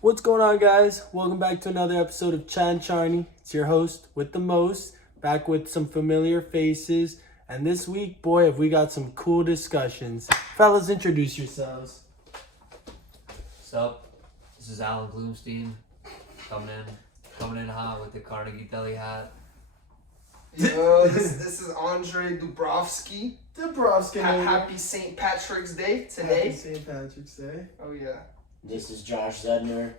What's going on, guys? Welcome back to another episode of Chat and Charni. It's your host with the most, back with some familiar faces. And this week, boy, have we got some cool discussions. Fellas, introduce yourselves. What's up? This is Alan Gloomstein coming in hot with the Carnegie Deli hat. Yo, this is Andrei Dubrovski. Dubrovski. Happy St. Patrick's Day today. Happy St. Patrick's Day. Oh yeah. This is Josh Zedner.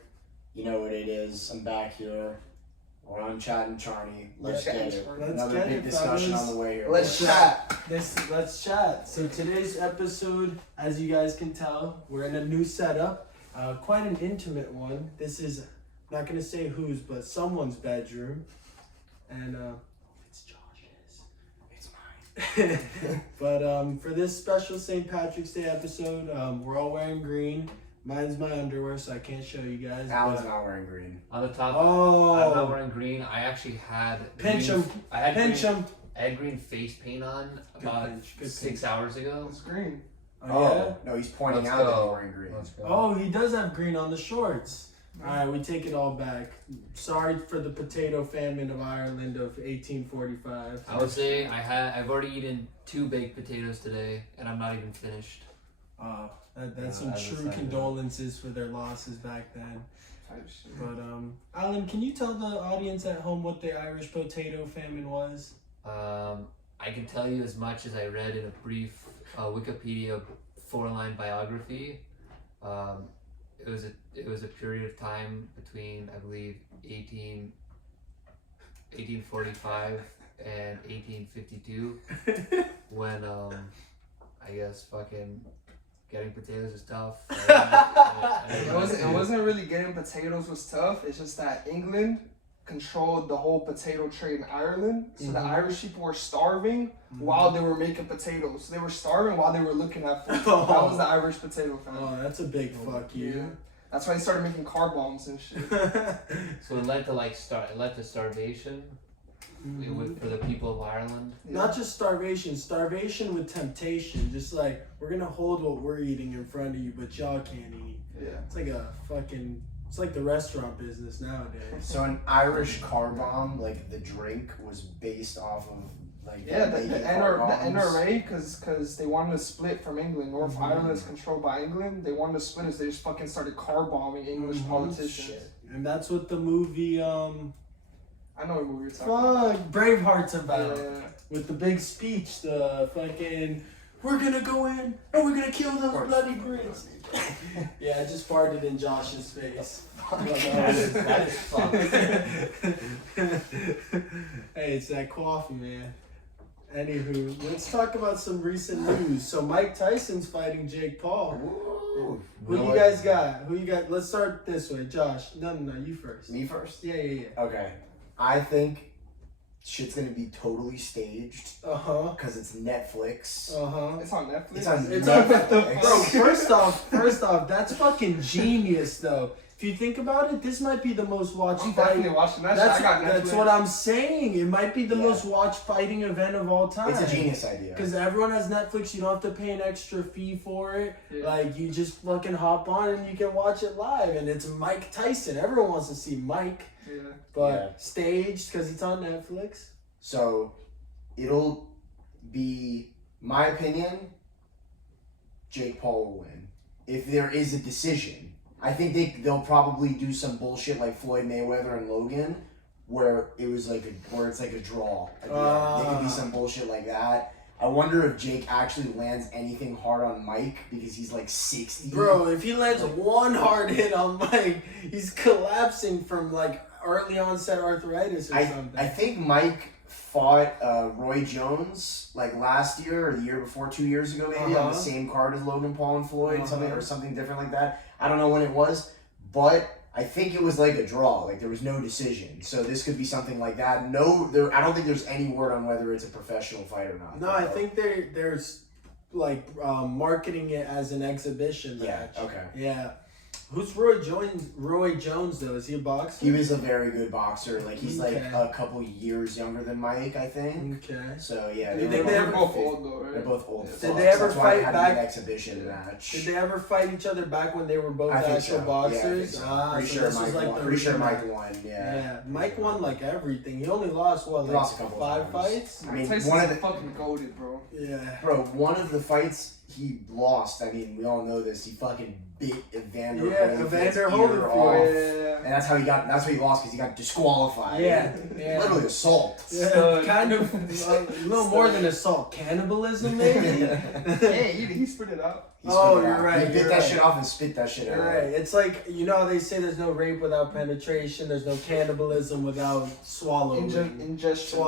You know what it is. I'm back here. We're on Chat and Charni. Let's get it. Another big discussion on the way here. Let's chat. Let's chat. So today's episode, as you guys can tell, we're in a new setup. Quite an intimate one. This is, I'm not going to say whose, but someone's bedroom. And it's Josh's. It's mine. But for this special St. Patrick's Day episode, we're all wearing green. Mine's my underwear, so I can't show you guys. Alan's not wearing green. On the top, Oh. I'm not wearing green. I actually had Pinch green, him. I had Pinch green, him. I had green face paint on about Good 6 hours ago. It's green. Oh, yeah? No, he's pointing Let's out that go. he's wearing green. Let's go. Oh, he does have green on the shorts. Alright, we take it all back. Sorry for the potato famine of Ireland of 1845. I would say I've already eaten 2 baked potatoes today, and I'm not even finished. That's some I was true excited. condolences for their losses back then. Type shit. But Alan, can you tell the audience at home what the Irish potato famine was? I can tell you as much as I read in a brief Wikipedia 4-line biography. It was a period of time between, I believe, 1845 and 1852 when I guess fucking getting potatoes is tough. It wasn't really getting potatoes was tough. It's just that England controlled the whole potato trade in Ireland. So the Irish people were starving while they were making potatoes. They were starving while they were looking at food. Oh. That was the Irish potato famine. Oh, that's a big fuck Yeah. you. That's why they started making car bombs and shit. So it led to it led to starvation for the people of Ireland. Not just starvation with temptation. Just like, we're gonna hold what we're eating in front of you, but y'all can't eat. Yeah. It's like it's like the restaurant business nowadays. So an Irish car bomb, like the drink, was based off of like Yeah, the making car bombs. NRA, because they wanted to split from England. North Ireland is controlled by England. They wanted to split us. They just fucking started car bombing English politicians. Shit. And that's what the movie, I know what movie you're talking about. Braveheart's about. Yeah. With the big speech, the fucking, we're gonna go in and we're gonna kill those bloody Brits. Yeah, I just farted in Josh's face. That is fucked. Hey, it's that coffee, man. Anywho, let's talk about some recent news. So Mike Tyson's fighting Jake Paul. Ooh. Who you guys got? Let's start this way. Josh. No, you first. Me first? Yeah. Okay. I think shit's gonna be totally staged Uh-huh. because it's Netflix. Uh-huh. It's on Netflix. It's on It's on Netflix. Bro, first off, that's fucking genius though. If you think about it, this might be the most watched I'm fight. definitely watching that shit. I got Netflix. That's what I'm saying. It might be the Yeah. most watched fighting event of all time. It's a genius idea. Because everyone has Netflix, you don't have to pay an extra fee for it. Yeah. Like, you just fucking hop on and you can watch it live. And it's Mike Tyson. Everyone wants to see Mike. Yeah. But Yeah. staged because it's on Netflix. So it'll be, my opinion, Jake Paul will win. If there is a decision. I think they'll probably do some bullshit like Floyd Mayweather and Logan, where it's like a draw. At the end. There could be some bullshit like that. I wonder if Jake actually lands anything hard on Mike because he's like 60. Bro, if he lands one hard hit on Mike, he's collapsing from like early onset arthritis or something. I think Mike fought Roy Jones like last year or the year before, 2 years ago maybe, on the same card as Logan Paul and Floyd, something different like that. I don't know when it was, but I think it was like a draw. Like there was no decision, so this could be something like that. I don't think there's any word on whether it's a professional fight or not. No, I think there's like marketing it as an exhibition match. Yeah. Okay. Yeah. Who's Roy Jones? Roy Jones though, is he a boxer? He was a very good boxer. Like he's like Okay. a couple years younger than Mike, I think. Okay. So yeah, Did They're they ever both old though, right? They're both old. Did fucks. they ever That's why fight they had back- an exhibition match? Did they ever fight each other back when they were both I think actual so. boxers? Yeah, I think so. Ah, pretty so sure this was Mike like won. the Pretty sure original- Mike won. Yeah. Yeah, Mike won like everything. He only lost what, He like lost a couple 5 times. fights? I mean, Tyson's one of the fucking goated, bro. Yeah. bro, one of the fights he lost. I mean, we all know this. He fucking bit Evander. Yeah, Holyfield's Evander ear Holyfield. off. Yeah. And that's how he got. That's how he lost because he got disqualified. Yeah, yeah. Literally assault. Yeah, kind of a little more than assault, cannibalism maybe. Hey, he spit it out. He Oh, spit it you're out. right, He bit you're that right. shit off and spit that shit out. Right. It's like, you know how they say there's no rape without penetration, there's no cannibalism without swallowing. Ingestion.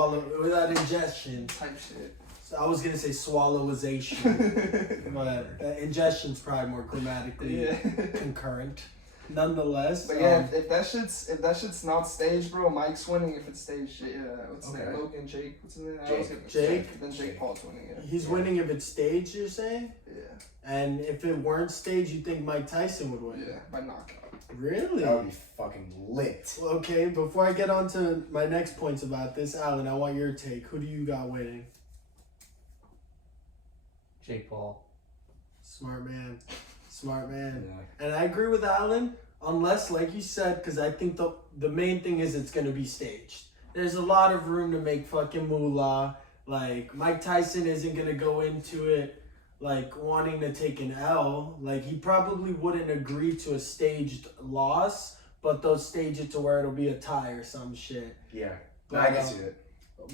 Without ingestion. Type shit. So I was gonna say swallowization, but ingestion's probably more grammatically Yeah. concurrent. Nonetheless, But yeah, if that shit's not staged, bro, Mike's winning. If it's staged, shit, yeah. What's his Okay. name? Logan, Jake. What's his name? I Jake. always get- Jake? Then Jake Paul's winning. Yeah. he's winning if it's staged, you're saying? Yeah. And if it weren't staged, you think Mike Tyson would win? Yeah. By knockout. Really? That would be fucking lit. Okay, before I get on to my next points about this, Alan, I want your take. Who do you got winning? Jake Paul. Smart man. Smart man. Yeah. And I agree with Alan, unless, like you said, because I think the main thing is it's going to be staged. There's a lot of room to make fucking moolah. Like, Mike Tyson isn't going to go into it, like, wanting to take an L. Like, he probably wouldn't agree to a staged loss, but they'll stage it to where it'll be a tie or some shit. Yeah. But, I can see it.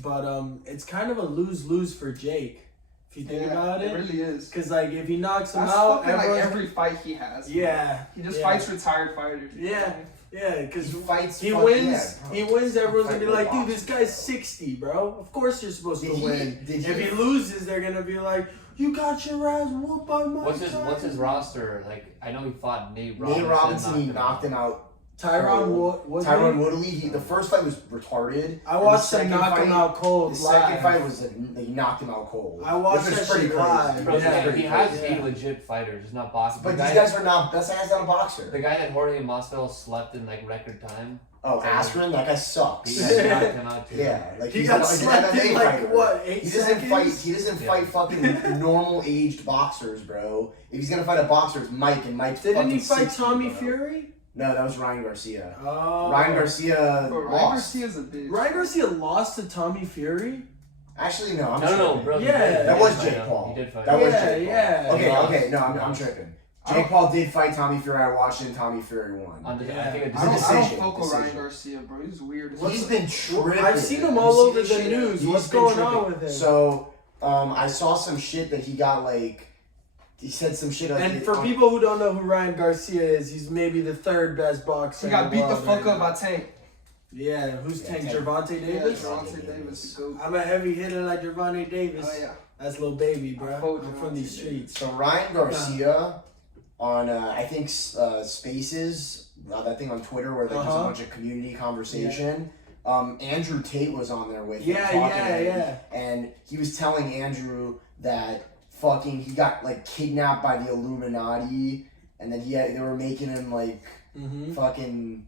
But it's kind of a lose-lose for Jake, if you think about it. It really is. Because, like, if he knocks him That's out, fucking like everyone's- every fight he has. bro. Yeah. He just yeah. fights retired fighters. Yeah. Yeah, because He fights. he fuck wins. yeah, bro. He wins. Everyone's gonna be Fight like, like dude, this boxers, guy's bro. 60, bro. Of course you're supposed to Did he- win. did If he- he loses, they're gonna be like, you got your ass whooped by Mike What's his Tyson." roster? Like, I know he fought Nate Robinson. Nate Robinson, he knocked him out. Tyron Wood. Tyron Woodley, the first fight was retarded. I watched And him the knock second him fight- out cold. The second live. fight was he knocked him out cold. I watched which was that pretty shit crazy. live. Bro, Which was Yeah. pretty he has crazy. a legit fighter, just not boxing. But The these guy- guys are not. That guy's not a boxer. The guy that Jorge Masvidal slept in like record time. Oh, Askren, that guy sucks. He knocked him out too. Yeah, like He he's got an slept in MMA like fighter. what, 8 He doesn't seconds? fight. He doesn't Yeah. fight fucking normal aged boxers, bro. If he's gonna fight a boxer, it's Mike, and Mike's Didn't fucking he fight 60, Tommy bro. Fury? No, that was Ryan Garcia. Oh. Ryan Garcia Bro, Ryan lost. Garcia's a bitch. Ryan Garcia lost to Tommy Fury. Actually, no, I'm No, tripping. bro. Yeah, he did. that He was did Jake fight him. Paul. He did fight That him. was Yeah, Jake Paul. yeah. Okay, He lost. okay, no, I'm He lost. tripping. I Jake don't- Paul did fight Tommy Fury. I watched it, and Tommy Fury won. I think Yeah. a I It's a don't decision. fuck with Ryan Decision. Garcia, bro. He's weird. as He's fuck. been tripping. I've seen him man. all You see over this the shit? news. He's What's been going on tripping. with him? So, I saw some shit that he got like. He said some shit. And for people who don't know who Ryan Garcia is, he's maybe the third best boxer. He got in the beat the world fuck right up now. by Tank. Yeah, who's Yeah, Tank? Tank. Gervonta Davis? Yeah, Gervonta Davis, the GOAT. I'm a heavy hitter like Gervonta Davis. Oh yeah. That's little baby, bro. I fought I'm from these Gervonta streets. So Ryan Garcia on I think Spaces, that thing on Twitter where there's a Uh-huh. bunch of community conversation. Andrew Tate was on there with him Yeah, talking yeah, to him, yeah. and he was telling Andrew that fucking he got like kidnapped by the Illuminati, and then they were making him like Mm-hmm. fucking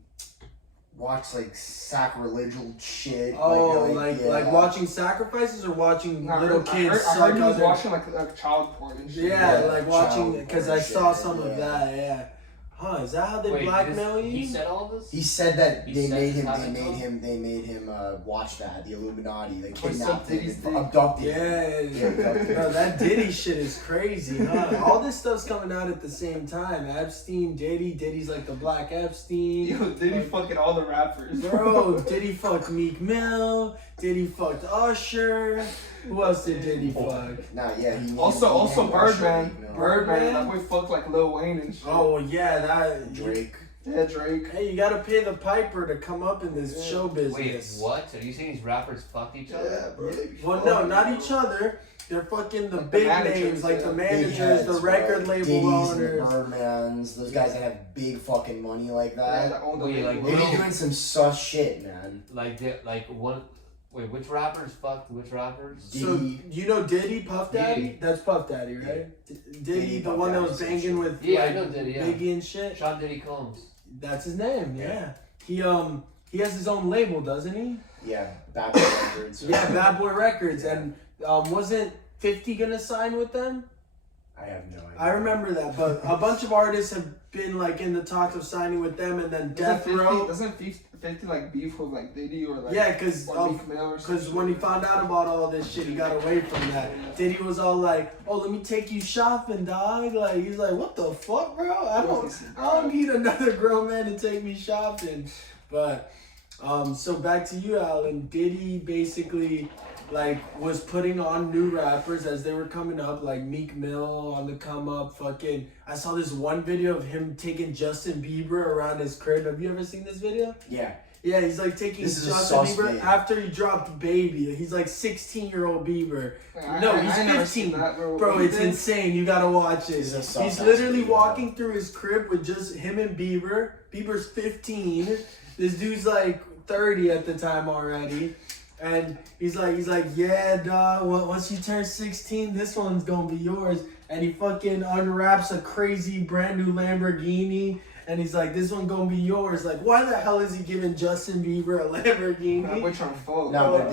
watch like sacrilegial shit. Oh, yeah. like watching sacrifices or watching I little heard, kids I heard he was other- watching like child porn and shit. Yeah, Yeah, like watching child because porn I shit, saw some of yeah. that. Yeah. Huh? Is that how they Wait, blackmail you? He said all this? He said that He they said made this him. They happened made to him. They made him watch that. The Illuminati. They Or kidnapped him, Diddy's and thing. abducted Yeah, him. Yeah, bro, that Diddy shit is crazy, huh? All this stuff's coming out at the same time. Epstein, Diddy's like the Black Epstein. Yo, Diddy fucking all the rappers. Bro, Diddy fucked Meek Mill. Diddy fucked Usher. Who else did Diddy fuck? Nah, yeah. He Also named Birdman. Usher, Birdman, that boy fucked like Lil Wayne and shit. Oh yeah, that Drake. Yeah, Drake. Hey, you gotta pay the piper to come up in this show Wait, business. what? Are you saying these rappers fucked each other? Yeah, bro. they be Well, no, fucking, not bro. each other. They're fucking the Like the big managers, names, like yeah. the Big managers, heads, the bro. record label Diddy's owners. and the Birdmans. Those guys that have big fucking money like Yeah, that. that own the Wait, label. like, They Lil- be doing some sus shit, man. Like one Wait, which rappers fucked which rappers? So you know Diddy, Puff Daddy? Diddy. That's Puff Daddy, right? Diddy, the Puff one that Daddy, was banging with Yeah, like, I know Diddy, yeah. Biggie and shit. Sean Diddy Combs. That's his name. Yeah. He has his own label, doesn't he? Yeah, Bad Boy Records. Yeah, Bad Boy Records, and wasn't 50 gonna sign with them? I have no idea. I remember that, but a bunch of artists have been like in the talks of signing with them, and then Death Row. Doesn't 50 like beef with like Diddy or like Yeah, because when he found out about all this shit, he got away from that. Diddy was all like, "Oh, let me take you shopping, dog." Like he's like, "What the fuck, bro? I don't need another grown man to take me shopping." But so back to you, Alan. Diddy basically like was putting on new rappers as they were coming up, like Meek Mill on the come up. Fucking, I saw this one video of him taking Justin Bieber around his crib. Have you ever seen this video? Yeah. Yeah, he's like taking Justin Bieber after he dropped Baby. He's like 16-year-old Bieber. No, he's 15. That, bro, it's insane. You gotta watch it. He's literally walking through his crib with just him and Bieber. Bieber's 15. This dude's like 30 at the time already. And he's like, yeah, dog, once you turn 16, this one's gonna be yours. And he fucking unwraps a crazy brand new Lamborghini. And he's like, this one gonna be yours. Like, why the hell is he giving Justin Bieber a Lamborghini? Which one full? But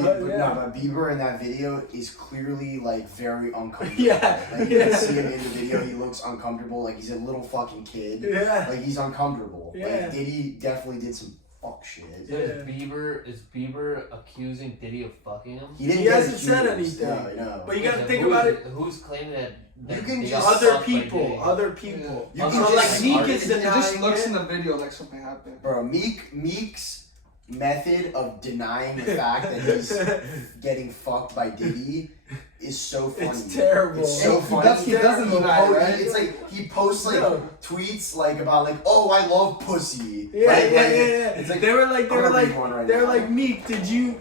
Bieber in that video is clearly like very uncomfortable. Yeah. Like you can see him in the video, he looks uncomfortable. Like he's a little fucking kid. Yeah. Like he's uncomfortable. Yeah. Like Diddy definitely did some fuck shit. Yeah. Is Bieber accusing Diddy of fucking him? He hasn't said anything. Yeah, I know. But you gotta think about it. Who's claiming that? You can they just- got Other fucked by people. Diddy? Other people. You can So just like see Meek it. is It just denying looks it. in the video like something happened. Bro, Meek's method of denying the fact that he's getting fucked by Diddy is so funny. It's terrible. It's so He funny. doesn't deny it, right? It's like he posts like No. tweets like about like, oh, I love pussy. Yeah, Like, yeah. It's like They were like, I'm gonna read one right now. Meek, did you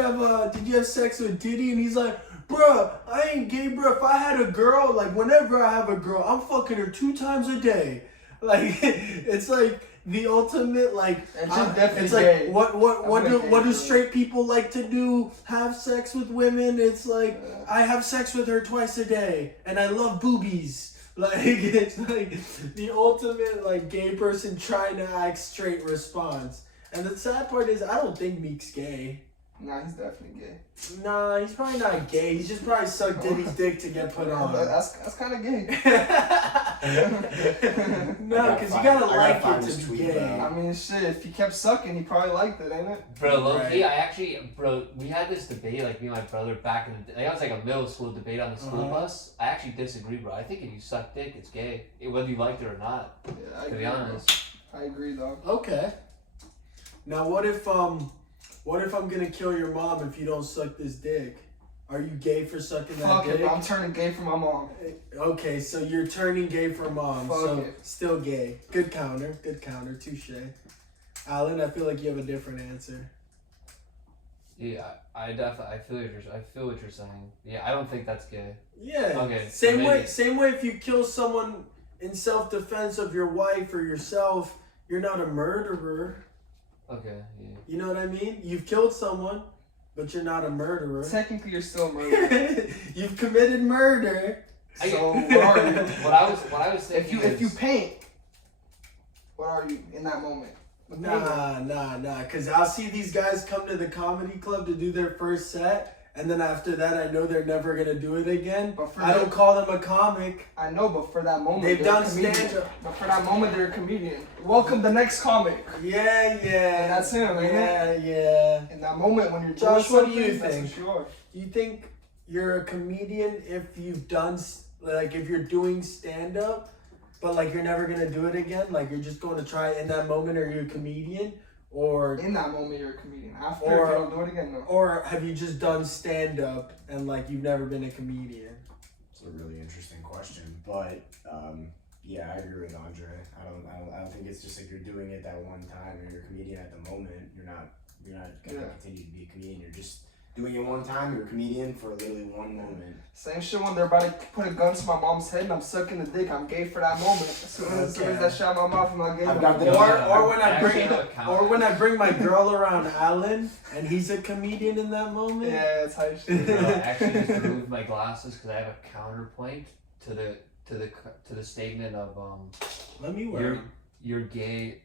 have sex with Diddy? And he's like, bruh, I ain't gay, bruh. If I had a girl, like whenever I have a girl, I'm fucking her 2 times a day. Like it's like the ultimate like. It's just definitely it's like gay. what do straight people like to do? Have sex with women? It's like I have sex with her twice a day, and I love boobies. Like it's like the ultimate like gay person trying to act straight response. And the sad part is I don't think Meek's gay. Nah, he's definitely gay. Nah, he's probably not gay. He's just probably sucked Diddy's dick to get put on. That's kind of gay. No, because you gotta I like find it this to be tweet, gay. bro. I mean, shit, if he kept sucking, he probably liked it, ain't it? Bro, low key, Right. we had this debate, like me and my brother back in the day. It was like a middle school debate on the school bus. I actually disagree, bro. I think if you suck dick, it's gay, whether you liked it or not. Yeah, I To agree, be honest. bro. I agree, dog. Okay. Now what if I'm gonna kill your mom if you don't suck this dick? Are you gay for sucking that Fuck dick? it, bro. I'm turning gay for my mom. Okay, so you're turning gay for mom. Fuck so it. still gay. Good counter. Touche. Alan, I feel like you have a different answer. Yeah, I feel what you're saying. Yeah, I don't think that's gay. Yeah. Okay, Same so way. maybe- Same way. If you kill someone in self-defense of your wife or yourself, you're not a murderer. Okay, yeah. You know what I mean? You've killed someone, but you're not a murderer. Technically, you're still a murderer. You've committed murder. So, what are you? What I was thinking If you is- paint, what are you in that moment? A painter. Nah. Because I'll see these guys come to the comedy club to do their first set, and then after that, I know they're never gonna do it again. But for I don't that- call them a comic. I know, but for that moment, They've they're done a comedian. stand-up. But for that moment, they're a comedian. Welcome the next comic. Yeah. And that's him, ain't it? Yeah. In that moment when you're Josh, doing what do you something, that's think? what you are. Do you think you're a comedian if you've done if you're doing stand up, but like you're never gonna do it again? Like you're just going to try it in that moment? Are you a comedian, or In that moment, you're a comedian. After, Or- if you don't do it again, no. or have you just done stand up and like you've never been a comedian? It's a really interesting question, but yeah, I agree with Andrei. I don't think it's just like you're doing it that one time and you're a comedian at the moment. You're not gonna Yeah. continue to be a comedian. You're just doing it one time. You're a comedian for literally one moment. Same shit when they're about to put a gun to my mom's head and I'm sucking the dick. I'm gay for that moment. As soon as that shit out my mouth, I'm not gay. I've got the- Or when I bring my girl around Alan and he's a comedian in that moment. Yeah, it's hype shit. I actually just removed my glasses because I have a counterpoint to the statement of Let me wear 'em. you're gay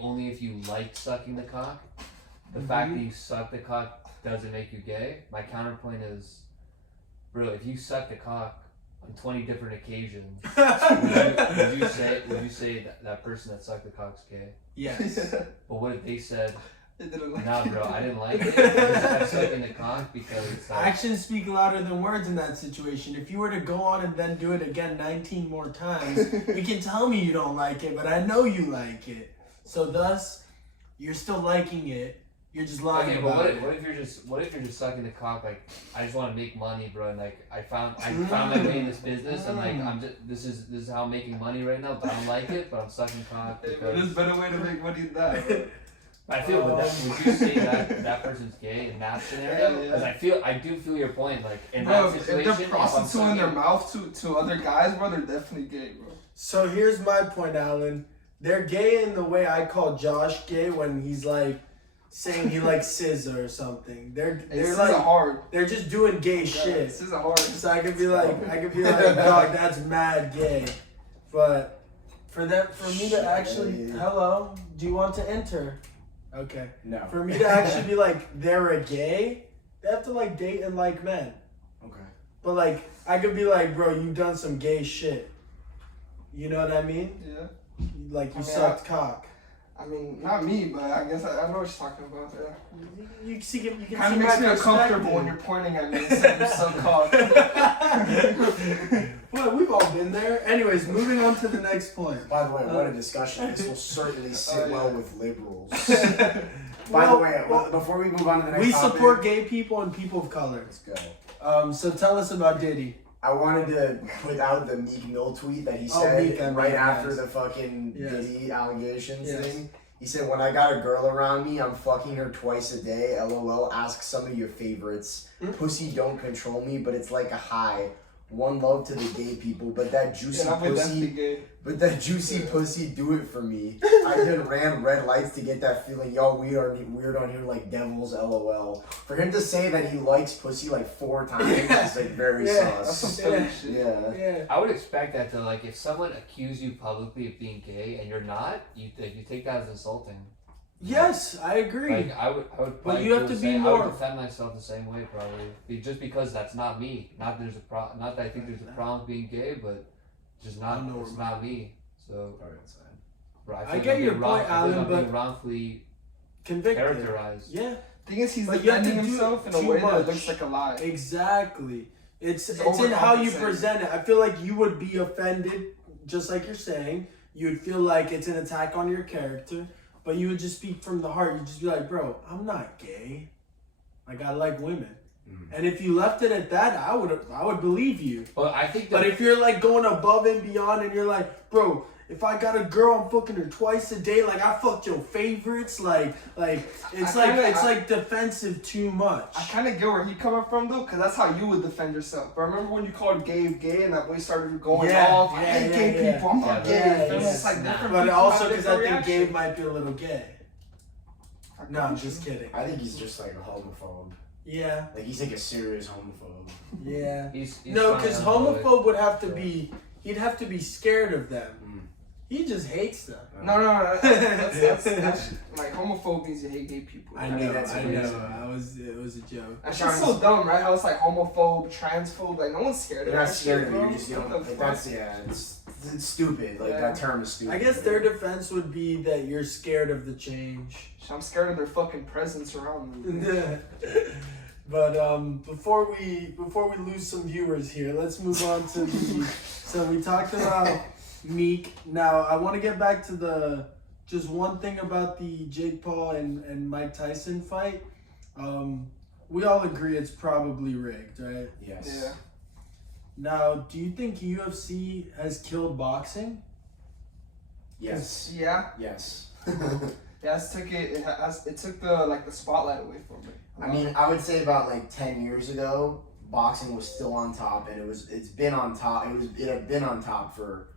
only if you like sucking the cock. The fact that you suck the cock doesn't make you gay. My counterpoint is, bro, if you suck the cock on 20 different occasions, would you say that person that sucked the cock's gay? Yes. But what if they said, It didn't like nah, it. bro, I didn't like it. I just kept sucking the cock because it's like, Actions speak louder than words in that situation. If you were to go on and then do it again 19 more times, you can tell me you don't like it, but I know you like it. So thus, you're still liking it. You're just lying okay, but about what it. if you're just sucking the cock? Like, I just want to make money, bro. And like, I found my way in this business, and like, this is how I'm making money right now. But I don't like it, but I'm sucking cock. Hey, but there's a better way to make money than that. Bro. I feel would you say that person's gay in that scenario? Because I do feel your point. Like in Bro, that if situation, they're prostituting their mouth to other guys, bro, they're definitely gay, bro. So here's my point, Alan. They're gay in the way I call Josh gay when he's like saying he likes SZA or something. They're like hard. They're just doing gay Yeah, shit. this is a hard. So I could be like, dog, that's mad gay. But for me to actually, hello, do you want to enter? Okay. No. For me to actually be like, they're a gay, they have to like date and like men. Okay. But like, I could be like, bro, you done some gay shit. You know what I mean? Yeah. Like you sucked cock. I mean, not me, but I guess I know what you're talking about. Yeah. You can see Kind of makes me uncomfortable when you're pointing at me and saying you're so cock. Well, we've all been there. Anyways, moving on to the next point. By the way, what a discussion. This will certainly sit yeah. well with liberals. By the way, before we move on to the next we topic, support gay people and people of color. Let's go. So tell us about Diddy. I wanted to put out the Meek Mill tweet that he said Meek, right after yes. the fucking Yes. Diddy allegations Yes. thing. He said, when I got a girl around me, I'm fucking her twice a day. LOL, ask some of your favorites. Pussy don't control me, but it's like a high. One love to the gay people, but that juicy pussy, pussy, do it for me. I even ran red lights to get that feeling. Y'all weird on here like devils, LOL. For him to say that he likes pussy like 4 times is like very sus. Yeah. I would expect that to like if someone accused you publicly of being gay and you're not, you take that as insulting. Yes, I agree. Like I would. But you have to be I more. would defend myself the same way probably. Just because that's not me. Not that I think there's a problem with being gay, but just not. It's not me. So. Bro, I get your point, Alan, but being wrongfully convicted. characterized. Yeah. Thing is, he's But you have to defending do himself in a too way that much. looks like a lie. Exactly. It's in how you present it. I feel like you would be offended, just like you're saying. You would feel like it's an attack on your character. But you would just speak from the heart. You'd just be like, bro, I'm not gay. Like, I like women. And if you left it at that, I would believe you. But I think. But if you're like going above and beyond, and you're like, bro, if I got a girl, I'm fucking her twice a day. Like I fucked your favorites. Like it's like defensive too much. I kind of get where he coming from though, because that's how you would defend yourself. But remember when you called Gabe gay and that boy started going off? I hate gay people. I'm not gay. It's like different. But people also have because I different think Gabe reactions. might be a little gay. No, I'm just kidding. I think he's just like a homophobe. Yeah. Like he's like a serious homophobe. Yeah. He's No, trying because to homophobe would have to be. He'd have to be scared of them. He just hates them. No. That's like homophobia means you hate gay people. I know. that's It amazing. was a joke. That shit's so dumb, right? How it's like homophobe, transphobe, like no one's scared of They're that not scared shit, of you. bro. You just What don't. the Like, fuck? it's stupid. Like that term is stupid. I guess their defense would be that you're scared of the change. I'm scared of their fucking presence around me. But before we lose some viewers here, let's move on to the. So we talked about Meek. Now I want to get back to just one thing about the Jake Paul and Mike Tyson fight. We all agree it's probably rigged, right? Yes. Yeah. Now, do you think UFC has killed boxing? Yes. Yeah. Yes. It took the spotlight away from it. I mean, I would say about like 10 years ago, boxing was still on top, and it's been on top. It had been on top for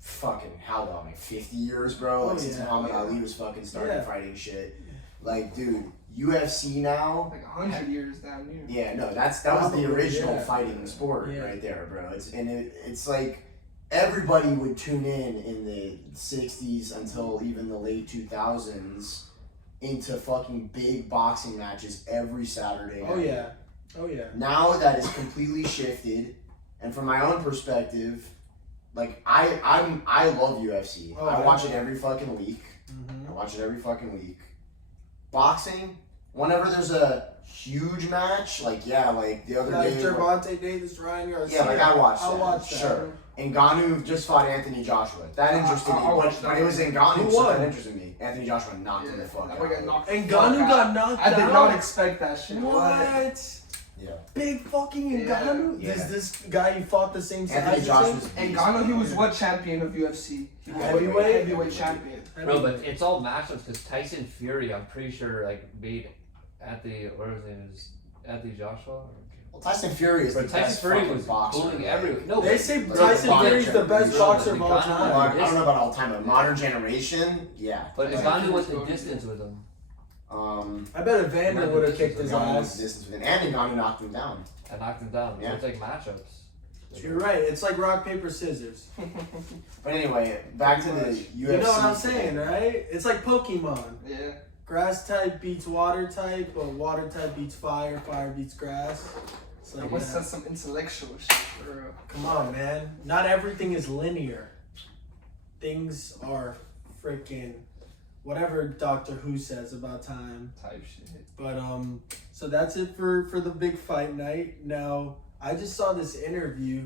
fucking how long? Like 50 years, bro. Like since Muhammad Ali was fucking started fighting shit. Like, dude, UFC now. Like 100 years down here. Yeah, no, that was the original fighting sport right there, bro. It's like everybody would tune in the 60s until even the late 2000s into fucking big boxing matches every Saturday night. Oh yeah. Now that is completely shifted, and from my own perspective, like I love UFC. I watch it every fucking week. I watch it every fucking week. Boxing, whenever there's a huge match, like the other day, Gervonta Davis, Ryan Garcia. Yeah, like I watched that. I watched that. Sure. Ngannou just fought Anthony Joshua. That interested me. But it was Ngannou, so that interested me. Anthony Joshua knocked him the fuck out. Ngannou got knocked out. I did not expect that shit. What? Yeah. Big fucking Ngannou? Yeah. This guy you fought the same size Anthony Joshua's Ngannou, he was what champion of UFC? He was heavyweight champion. Bro, but it's all matchups because Tyson Fury, I'm pretty sure, beat Anthony Joshua. Well, Tyson Fury is the best Fury was boxer. Bullying everyone. No, they say Tyson Fury's the best boxer of all time. I don't know about all time, but modern generation, yeah. But Ngannou went the distance with him. I bet Evander would have kicked his ass. And Ngannou knocked him down. I knocked him down. Yeah. It's like matchups. You're right. It's like rock, paper, scissors. But anyway, back to the UFC. You know what I'm saying, right? It's like Pokemon. Yeah. Grass type beats water type, but water type beats fire, fire beats grass. It's like That's some intellectual shit, for real. Come on, man. Not everything is linear. Things are freaking whatever Doctor Who says about time. Type shit. But so that's it for the big fight night. Now I just saw this interview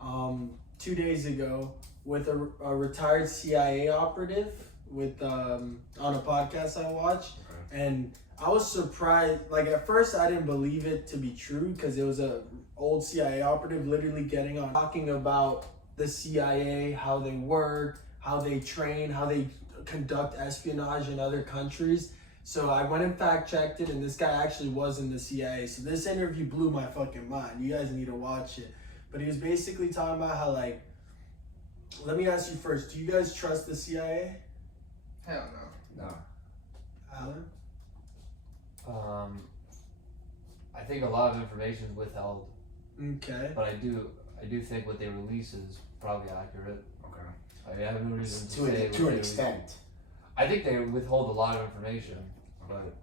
2 days ago with a retired CIA operative with on a podcast I watched, and I was surprised. Like at first I didn't believe it to be true because it was a old CIA operative literally getting on talking about the CIA, how they work, how they train, how they conduct espionage in other countries. So I went and fact checked it, and this guy actually was in the CIA. So this interview blew my fucking mind. You guys need to watch it. But he was basically talking about how, like, let me ask you first, do you guys trust the CIA? Hell no. No. Alan? I think a lot of information is withheld. Okay. But I do think what they release is probably accurate. Okay. I have no reason to say to an extent. I think they withhold a lot of information, but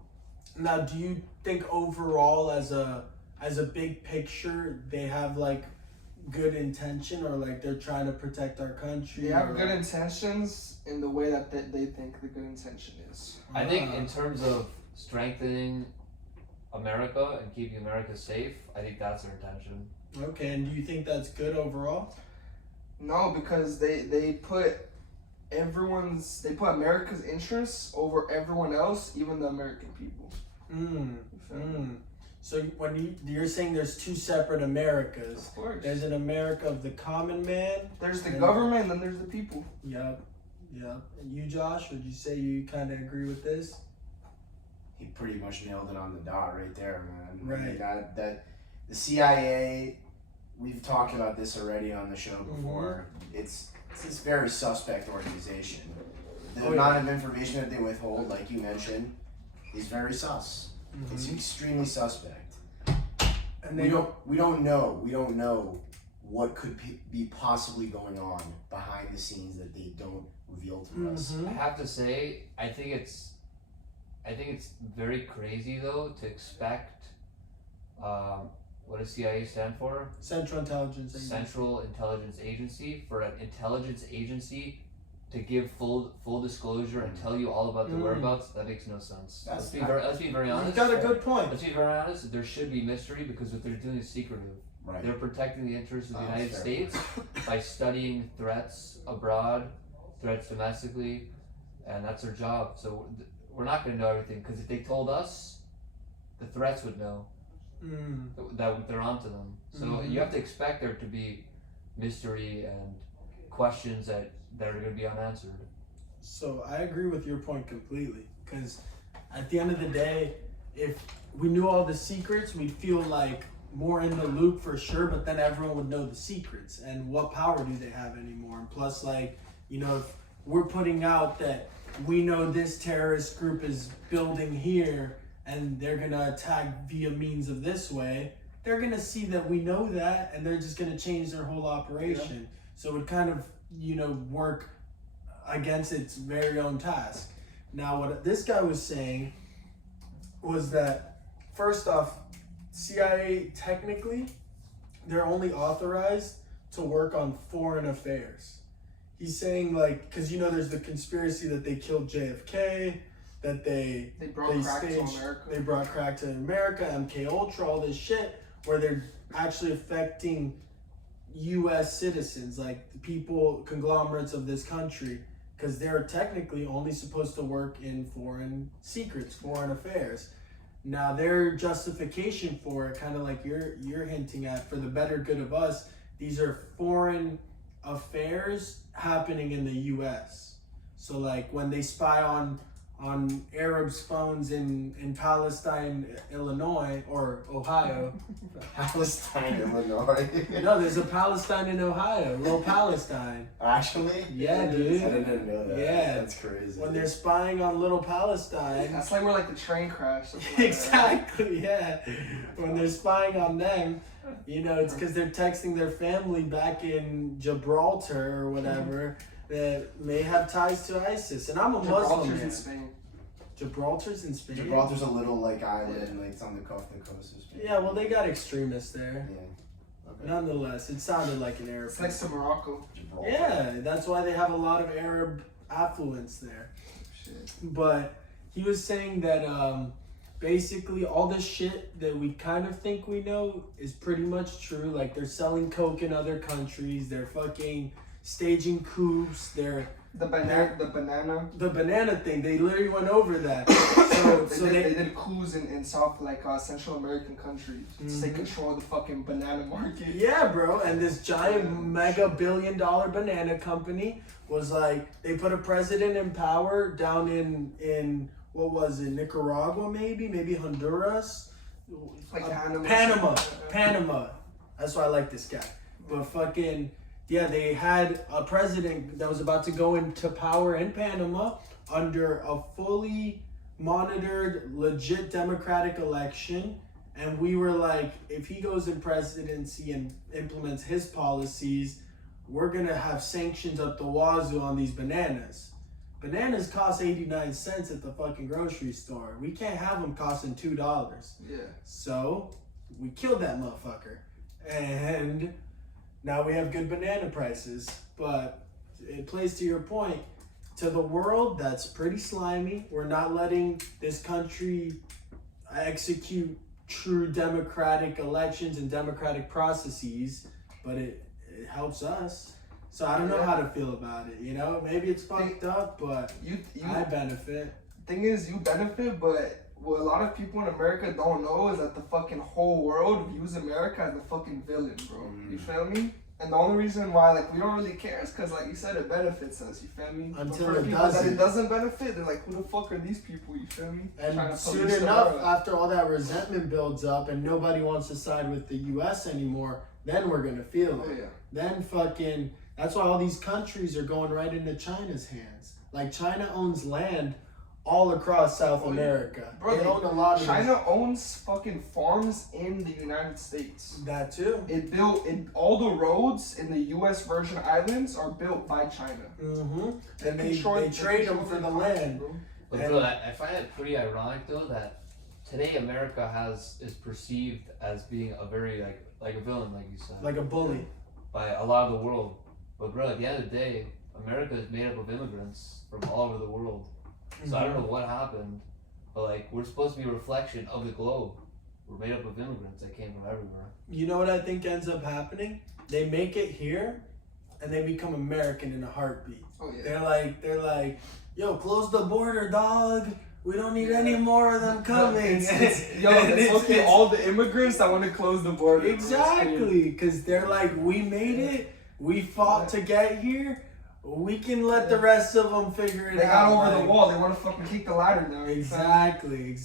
Now, do you think overall, as a big picture, they have like good intention, or like they're trying to protect our country? They have good intentions in the way that they think the good intention is. I think in terms of strengthening America and keeping America safe, I think that's their intention. Okay, and do you think that's good overall? No, because they put America's interests over everyone else, even the American people. So when you're saying there's two separate Americas, Of course. there's an America of the common man. There's the government, and then there's the people. Yep. And you, Josh, would you say you kind of agree with this? He pretty much nailed it on the dot right there, man. Right. I mean, that the CIA, we've talked about this already on the show before. It's this very suspect organization. The amount of information that they withhold, like you mentioned, is very sus. It's extremely suspect. And we don't know what could be possibly going on behind the scenes that they don't reveal to us. I have to say, I think it's very crazy though to expect what does CIA stand for? Central Intelligence Agency. Central Intelligence Agency, for an intelligence agency to give full disclosure and tell you all about the whereabouts. That makes no sense. Let's be very honest. You got a good point. Let's be very honest. There should be mystery because what they're doing is secretive. Right. They're protecting the interests of the United States by studying threats abroad, threats domestically, and that's their job. So we're not going to know everything, because if they told us, the threats would know that they're onto them. So you have to expect there to be mystery and questions that are going to be unanswered. So I agree with your point completely. Because at the end of the day, if we knew all the secrets, we'd feel like more in the loop for sure, but then everyone would know the secrets. And what power do they have anymore? And plus, like, you know, if we're putting out that we know this terrorist group is building here and they're going to attack via means of this way, they're going to see that we know that and they're just going to change their whole operation. Yeah. So it would kind of, you know, work against its very own task. Now, what this guy was saying was that, first off, CIA, technically, they're only authorized to work on foreign affairs. He's saying, like, because, you know, there's the conspiracy that they killed JFK, that they brought crack to America. They brought crack to America, MK Ultra, all this shit, where they're actually affecting U.S. citizens, like the people, conglomerates of this country, because they're technically only supposed to work in foreign secrets, foreign affairs. Now, their justification for it, kind of like you're hinting at, for the better good of us, these are foreign affairs happening in the U.S. So, like, when they spy on Arabs' phones in Palestine, Illinois, or Ohio. Palestine, Illinois. No, there's a Palestine in Ohio, little Palestine. Actually? Yeah, dude. I didn't know that. Yeah. That's crazy. When they're spying on little Palestine. That's like where, like, the train crashed. Exactly, yeah. When they're spying on them, you know, it's because they're texting their family back in Gibraltar or whatever that may have ties to ISIS. And I'm a Muslim. Gibraltar's in Spain. Gibraltar's in Spain? Gibraltar's a little, like, island, like, it's on the coast of Spain. Yeah, well, they got extremists there. Yeah. Okay. Nonetheless, it sounded like an Arab. It's next to Morocco. Gibraltar. Yeah, that's why they have a lot of Arab affluence there. Shit. But he was saying that basically all this shit that we kind of think we know is pretty much true. Like, they're selling coke in other countries. They're fucking staging coups. The banana thing. They literally went over that. They did coups in South, like, Central American countries to take control of the fucking banana market. Yeah, bro. And this giant mega billion-dollar banana company was like, they put a president in power down in what was it, Nicaragua, maybe Honduras, like Panama. That's why I like this guy. But fucking yeah, they had a president that was about to go into power in Panama under a fully monitored, legit democratic election. And we were like, if he goes in presidency and implements his policies, we're going to have sanctions up the wazoo on these bananas. Bananas cost 89 cents at the fucking grocery store. We can't have them costing $2. Yeah. So we killed that motherfucker. And now we have good banana prices. But it plays to your point. To the world, that's pretty slimy. We're not letting this country execute true democratic elections and democratic processes, but it helps us. So I don't know how to feel about it, you know? Maybe it's fucked up, but I benefit. Thing is, you benefit, but what a lot of people in America don't know is that the fucking whole world views America as the fucking villain, bro. You feel me? And the only reason why, like, we don't really care is because, like you said, it benefits us, you feel me? Until it doesn't. That it doesn't benefit, they're like, who the fuck are these people, you feel me? And soon enough, after all that resentment builds up and nobody wants to side with the U.S. anymore, then we're going to feel it. Yeah. Then fucking, that's why all these countries are going right into China's hands. Like, China owns land all across South America. Bro, they own a lot of China owns fucking farms in the United States. That too. All the roads in the U.S. Virgin Islands are built by China. Mm-hmm. And they trade them for the land. But bro, I find it pretty ironic though that today America is perceived as being a very like a villain, like you said, like a bully by a lot of the world. But bro, at the end of the day, America is made up of immigrants from all over the world. So I don't know what happened, but like we're supposed to be a reflection of the globe. We're made up of immigrants that came from everywhere. You know what I think ends up happening? They make it here, and they become American in a heartbeat. Oh yeah. They're like, yo, close the border, dog. We don't need any more of them coming. It's all the immigrants that want to close the border. Exactly, because they're like, we made it. We fought to get here. we can let the rest of them figure it out. They got over like, the wall. They want to fucking kick the ladder down. Exactly.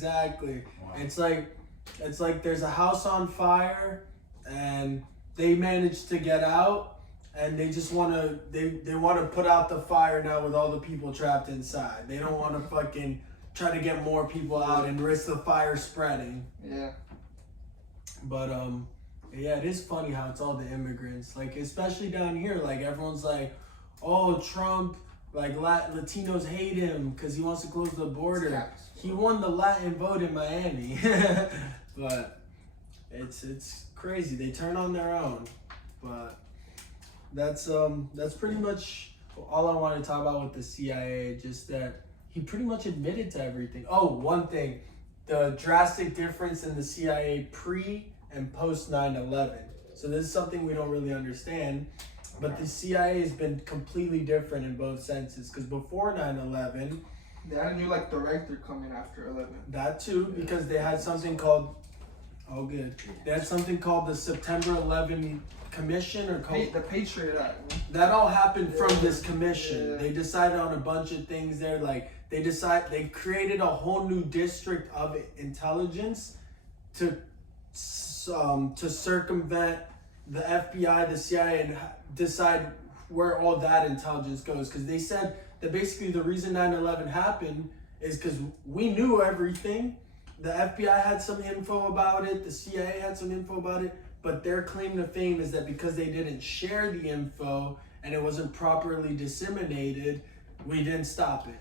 Wow. It's like there's a house on fire, and they managed to get out, and they just want to they want to put out the fire now with all the people trapped inside. They don't want to fucking try to get more people out and risk the fire spreading. Yeah. But yeah, it is funny how it's all the immigrants, like especially down here, like everyone's like, oh, Trump, like Latinos hate him because he wants to close the border. He won the Latin vote in Miami. But it's crazy. They turn on their own. But that's pretty much all I want to talk about with the CIA. Just that he pretty much admitted to everything. Oh, one thing, the drastic difference in the CIA pre and post 9/11. So this is something we don't really understand. But the CIA has been completely different in both senses. Because before 9/11, they had a new like director coming after 11. that too, because they had something called, they had something called the September 11 Commission or The Patriot Act. that all happened from this commission. Yeah. They decided on a bunch of things there. Like they created a whole new district of intelligence to circumvent the FBI, the CIA, and decide where all that intelligence goes. Because they said that basically the reason 9/11 happened is because we knew everything. The FBI had some info about it. The CIA had some info about it. But their claim to fame is that because they didn't share the info and it wasn't properly disseminated, we didn't stop it.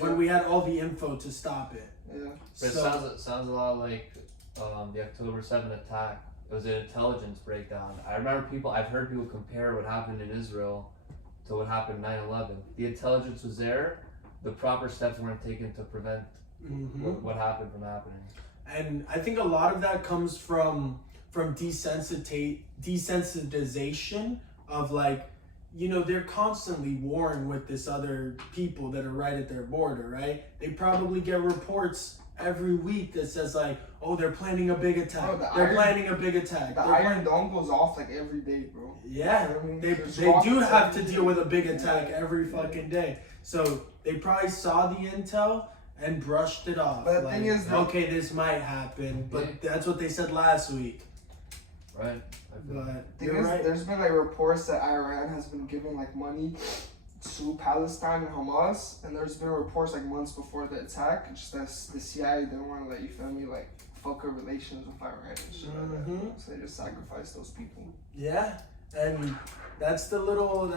When we had all the info to stop it. Yeah. But it sounds a lot like the October 7th attack. It was an intelligence breakdown. I've heard people compare what happened in Israel to what happened 9/11. The intelligence was there. The proper steps weren't taken to prevent what happened from happening. And I think a lot of that comes from desensitization of like, you know, they're constantly warring with this other people that are right at their border, right? They probably get reports every week that says like, oh, they're planning a big attack. They're planning a big attack. The Iron Dome goes off like every day, bro. Yeah, You know what I mean? they do have to deal with a big attack every fucking day. So they probably saw the intel and brushed it off. But the like, thing is, okay, this might happen, but that's what they said last week. Right. But thing you're is, right. there's been like reports that Iran has been giving like money to Palestine and Hamas, and there's been reports like months before the attack, just that the CIA didn't want to let, you feel me, like fuck up relations with Iran and shit like that. So they just sacrificed those people. Yeah, and that's the little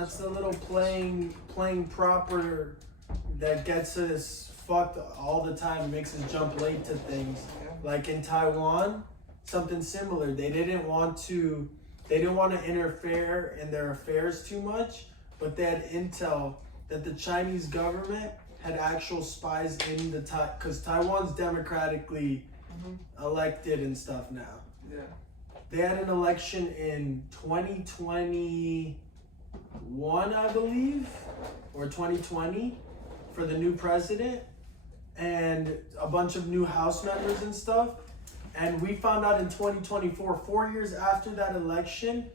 playing proper that gets us fucked all the time, makes us jump late to things. Like in Taiwan, something similar. They didn't want to interfere in their affairs too much, but they had intel that the Chinese government had actual spies in because Taiwan's democratically elected and stuff now. Yeah. They had an election in 2021, I believe, or 2020 for the new president and a bunch of new House members and stuff. And we found out in 2024, 4 years after that election,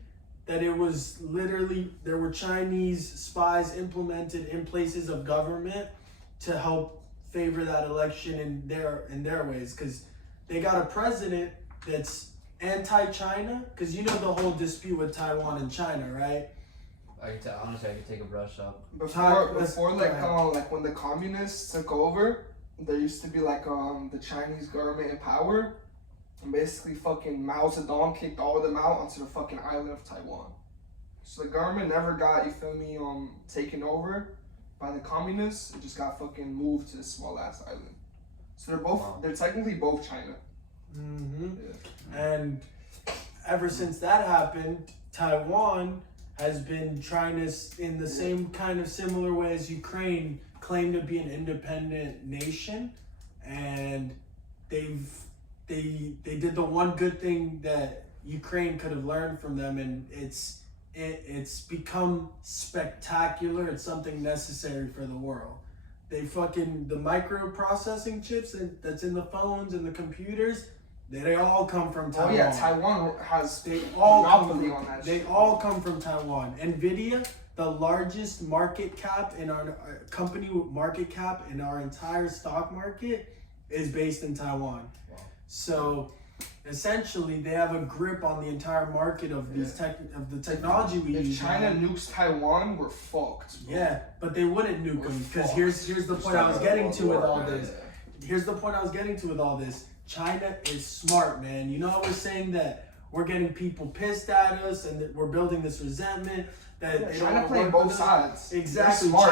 that it was literally, there were Chinese spies implemented in places of government to help favor that election in their ways. Because they got a president that's anti-China, because you know the whole dispute with Taiwan and China, right? Honestly, I could take a brush up. Before like when the communists took over, there used to be like the Chinese government in power, and basically fucking Mao Zedong kicked all of them out onto the fucking island of Taiwan. So the government never got, you feel me, taken over by the communists. It just got fucking moved to this small ass island. So they're technically both China. Yeah. And ever since that happened, Taiwan has been trying to, in the same kind of similar way as Ukraine, claim to be an independent nation, and they did the one good thing that Ukraine could have learned from them, and it's become spectacular. It's something necessary for the world. The microprocessing chips that's in the phones and the computers, they all come from Taiwan. Oh yeah, Taiwan has all monopoly on that shit. They all come from Taiwan. Nvidia, the largest market cap in our company market cap in our entire stock market is based in Taiwan. Wow. So essentially, they have a grip on the entire market of these of the technology we use. If China nukes Taiwan, we're fucked. Bro. Yeah, but they wouldn't nuke them because here's the point I was getting to with all this. Here's the point I was getting to with all this. China is smart, man. You know how we're saying that we're getting people pissed at us and that we're building this resentment that they China don't play work both with us? sides. Exactly. Smart,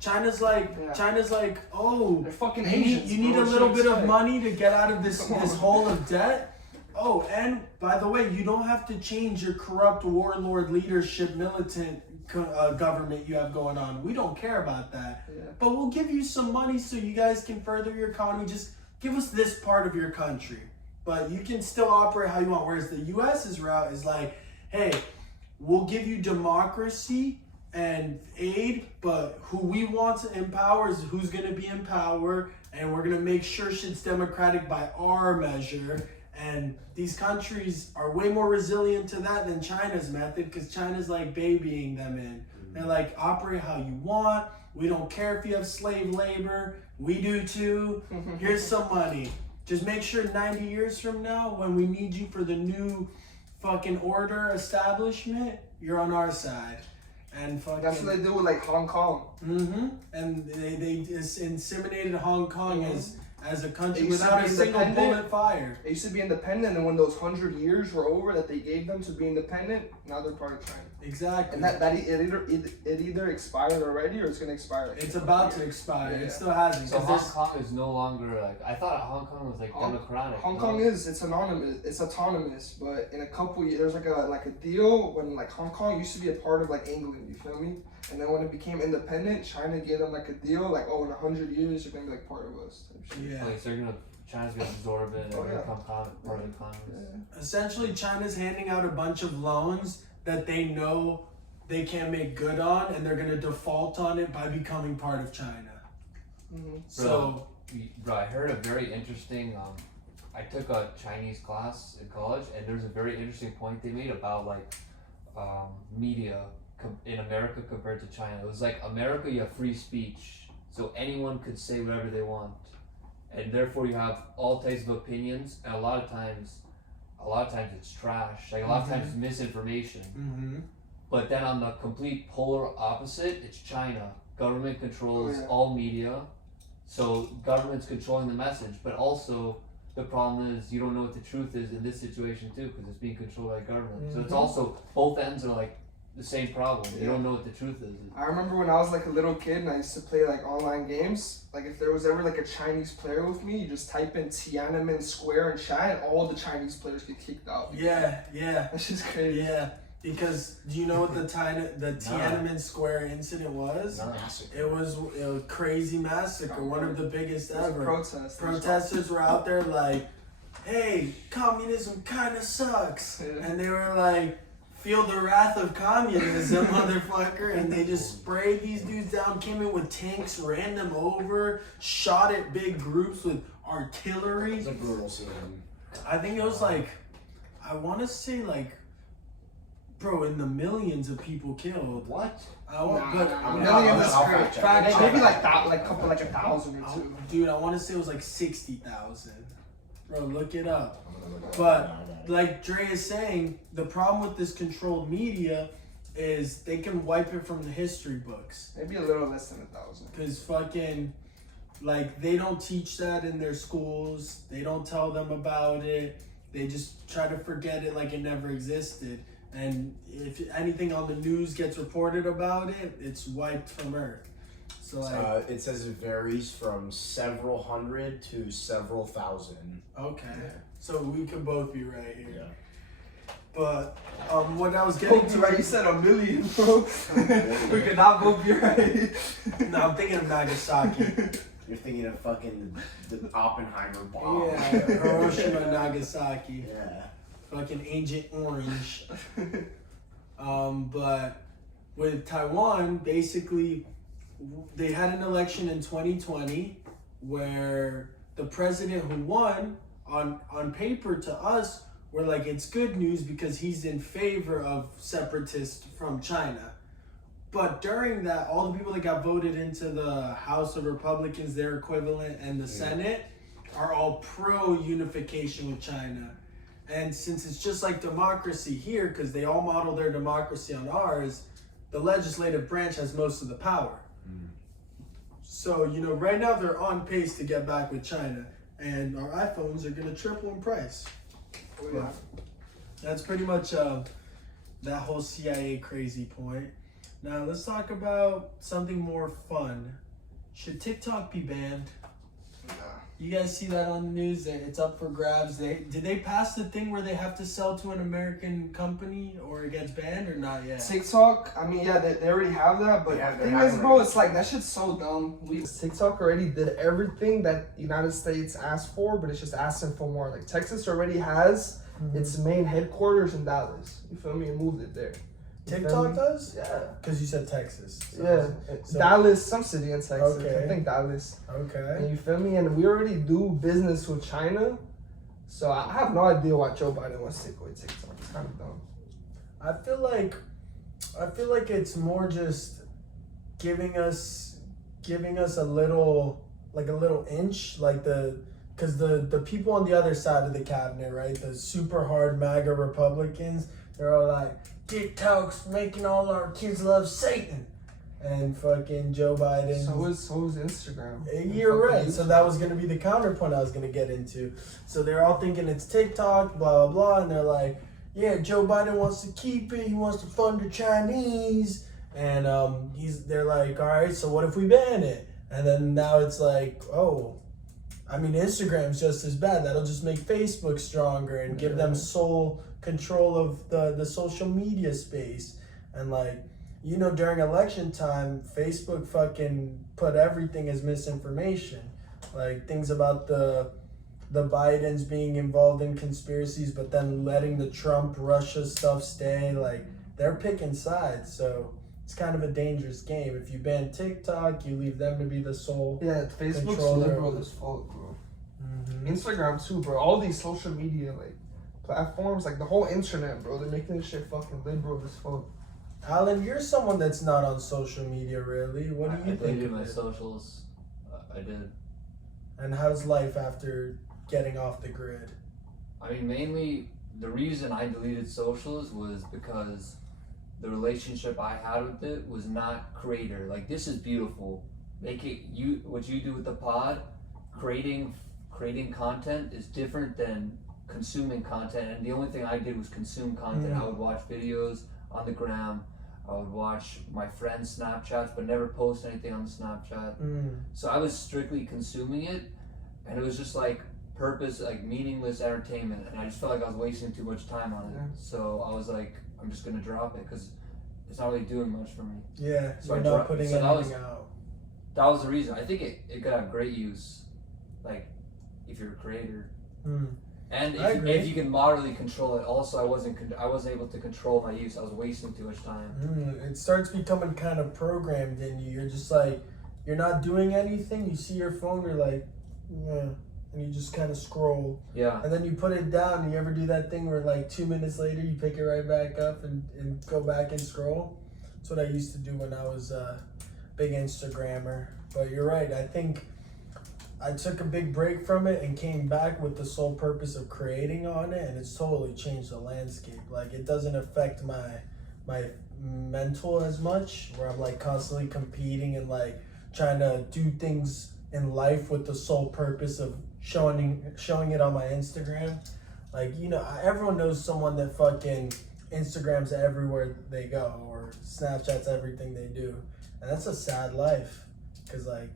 China's like, oh, they're fucking you Asians. need bro. a little bit of Respect. money to get out of this hole of debt. Oh, and by the way, you don't have to change your corrupt warlord leadership militant government you have going on. We don't care about that. Yeah. But we'll give you some money so you guys can further your economy. Just give us this part of your country. But you can still operate how you want. Whereas the US's route is like, hey, we'll give you democracy and aid, but who we want to empower is who's going to be in power, and we're going to make sure shit's democratic by our measure. And these countries are way more resilient to that than China's method, because China's like babying them in. They're like, operate how you want. We don't care if you have slave labor. We do too. Here's some money. Just make sure 90 years from now, when we need you for the new fucking order establishment, you're on our side. And fucking, That's what they do with like Hong Kong. And they just inseminated Hong Kong as a country It used to without be a single independent. bullet fired. They used to be independent, and when those 100 years were over that they gave them to be independent, now they're part of China. Exactly. And it either expired already or it's gonna expire. It's about to expire. Yeah. It still hasn't. So 'cause Hong there's- Kong is no longer like, I thought Hong Kong was like democratic. Hong no? Kong it's anonymous. It's autonomous, but in a couple years, there's like a deal when like Hong Kong used to be a part of like England. You feel me? And then when it became independent, China gave them like a deal, like, oh, in 100 years you're gonna be like part of us. Type shit. Yeah. Like, so China's gonna absorb it and Oh, yeah. become part of the economy. Essentially, China's handing out a bunch of loans that they know they can't make good on, and they're gonna default on it by becoming part of China. So, Bro, I heard a very interesting. I took a Chinese class in college, and there's a very interesting point they made about like media in America compared to China. It was like America, you have free speech, so anyone could say whatever they want, and therefore you have all types of opinions, and a lot of times it's trash. Like a lot of times it's misinformation. But then on the complete polar opposite, it's China. Government controls all media, so government's controlling the message. But also, the problem is you don't know what the truth is in this situation too, because it's being controlled by government. So it's also, both ends are like the same problem. You don't know what the truth is. I remember when I was like a little kid and I used to play like online games. Like if there was ever like a Chinese player with me, you just type in Tianemen Square in chat, and all the Chinese players get kicked out. yeah. That's just crazy. Yeah. Because do you know what the Tiananmen Square incident was? Massacre. It was a crazy massacre, one of the biggest It was ever. protest. Protesters were out there like, hey, communism kind of sucks. Yeah. And they were like, feel the wrath of communism, motherfucker. And they just sprayed these dudes down, came in with tanks, ran them over, shot at big groups with artillery. It's a brutal scene. I think it was like, I want to say like, bro, in the millions of people killed. What? Millions is I'll crazy. fact check. Maybe like couple like 1,000 or two. Dude, I want to say it was like 60,000. Bro, look it up. But like Dre is saying, the problem with this controlled media is they can wipe it from the history books. Maybe a little less than 1,000. Because fucking, like, they don't teach that in their schools. They don't tell them about it. They just try to forget it like it never existed. And if anything on the news gets reported about it, it's wiped from Earth. So like, it says it varies from several hundred to several thousand. okay. So we could both be right here. Yeah. But what I was getting to, Right, you said 1 million, bro. We could not both be right. no, I'm thinking of Nagasaki. You're thinking of fucking the Oppenheimer bomb. Yeah, Hiroshima and Nagasaki. Yeah. Fucking Agent Orange. But with Taiwan, basically, they had an election in 2020 where the president who won, on paper to us, we're like, it's good news because he's in favor of separatists from China. But during that, all the people that got voted into the House of Republicans, their equivalent, and the Senate are all pro-unification with China. And since it's just like democracy here, because they all model their democracy on ours, the legislative branch has most of the power. So, you know, right now they're on pace to get back with China. And our iPhones are going to triple in price. Oh, yeah. That's pretty much that whole CIA crazy point. Now let's talk about something more fun. Should TikTok be banned? Nah. You guys see that on the news? It's up for grabs. Did they pass the thing where they have to sell to an American company or it gets banned or not yet? TikTok, I mean, yeah, they already have that, but Yeah, the they thing have is, it. bro, it's like, that shit's so dumb. TikTok already did everything that United States asked for, but it's just asking for more. Like, Texas already has its main headquarters in Dallas. You feel me? And moved it there. You feel TikTok me? does? Yeah. Because you said Texas. So- Yeah. so- Dallas, some city in Texas. Okay. I think Dallas. Okay. And you feel me? And we already do business with China. So I have no idea why Joe Biden wants to take away TikTok. It's kind of dumb. I feel like it's more just giving us a little inch, like because the people on the other side of the cabinet, right, the super hard MAGA Republicans, they're all like, TikTok's making all our kids love Satan, and fucking Joe Biden. So is Instagram. You're right. So that was gonna be the counterpoint I was gonna get into. So they're all thinking it's TikTok, blah blah blah, and they're like, yeah, Joe Biden wants to keep it. He wants to fund the Chinese, and they're like, all right, so what if we ban it? And then now it's like, oh, I mean, Instagram's just as bad. That'll just make Facebook stronger and give them sole control of the social media space. And like, you know, during election time, Facebook fucking put everything as misinformation. Like things about the Bidens being involved in conspiracies, but then letting the Trump Russia stuff stay. Like they're picking sides. So it's kind of a dangerous game. If you ban TikTok, you leave them to be the sole. Yeah, Facebook's controller. liberal as fuck, bro. Instagram too, bro. All these social media like platforms, like the whole internet, bro. They're making this shit fucking liberal as fuck. Alan, you're someone that's not on social media, really. What do you I think deleted of my it? socials. I did. And how's life after getting off the grid? I mean, mainly the reason I deleted socials was because the relationship I had with it was not creator. Like, this is beautiful. What you do with the pod, creating content is different than consuming content. And the only thing I did was consume content. I would watch videos on the gram. I would watch my friends' Snapchats, but never post anything on the Snapchat. So I was strictly consuming it, and it was just like meaningless entertainment. And I just felt like I was wasting too much time on it. Yeah. So I was like, I'm just gonna drop it because it's not really doing much for me. Yeah, So you're I not dro- putting so that anything was- out. That was the reason. I think it could have great use, like if you're a creator, and I agree. if you can moderately control it. Also, I wasn't able to control my use. I was wasting too much time. It starts becoming kind of programmed in you. You're just like, you're not doing anything. You see your phone, you're like, yeah, and you just kind of scroll. Yeah. And then you put it down. And you ever do that thing where like 2 minutes later you pick it right back up and go back and scroll? That's what I used to do when I was a big Instagrammer. But you're right. I think I took a big break from it and came back with the sole purpose of creating on it, and it's totally changed the landscape. Like it doesn't affect my mental as much, where I'm like constantly competing and like trying to do things in life with the sole purpose of showing it on my Instagram. Like, you know, everyone knows someone that fucking Instagrams everywhere they go or Snapchats everything they do, and that's a sad life, because like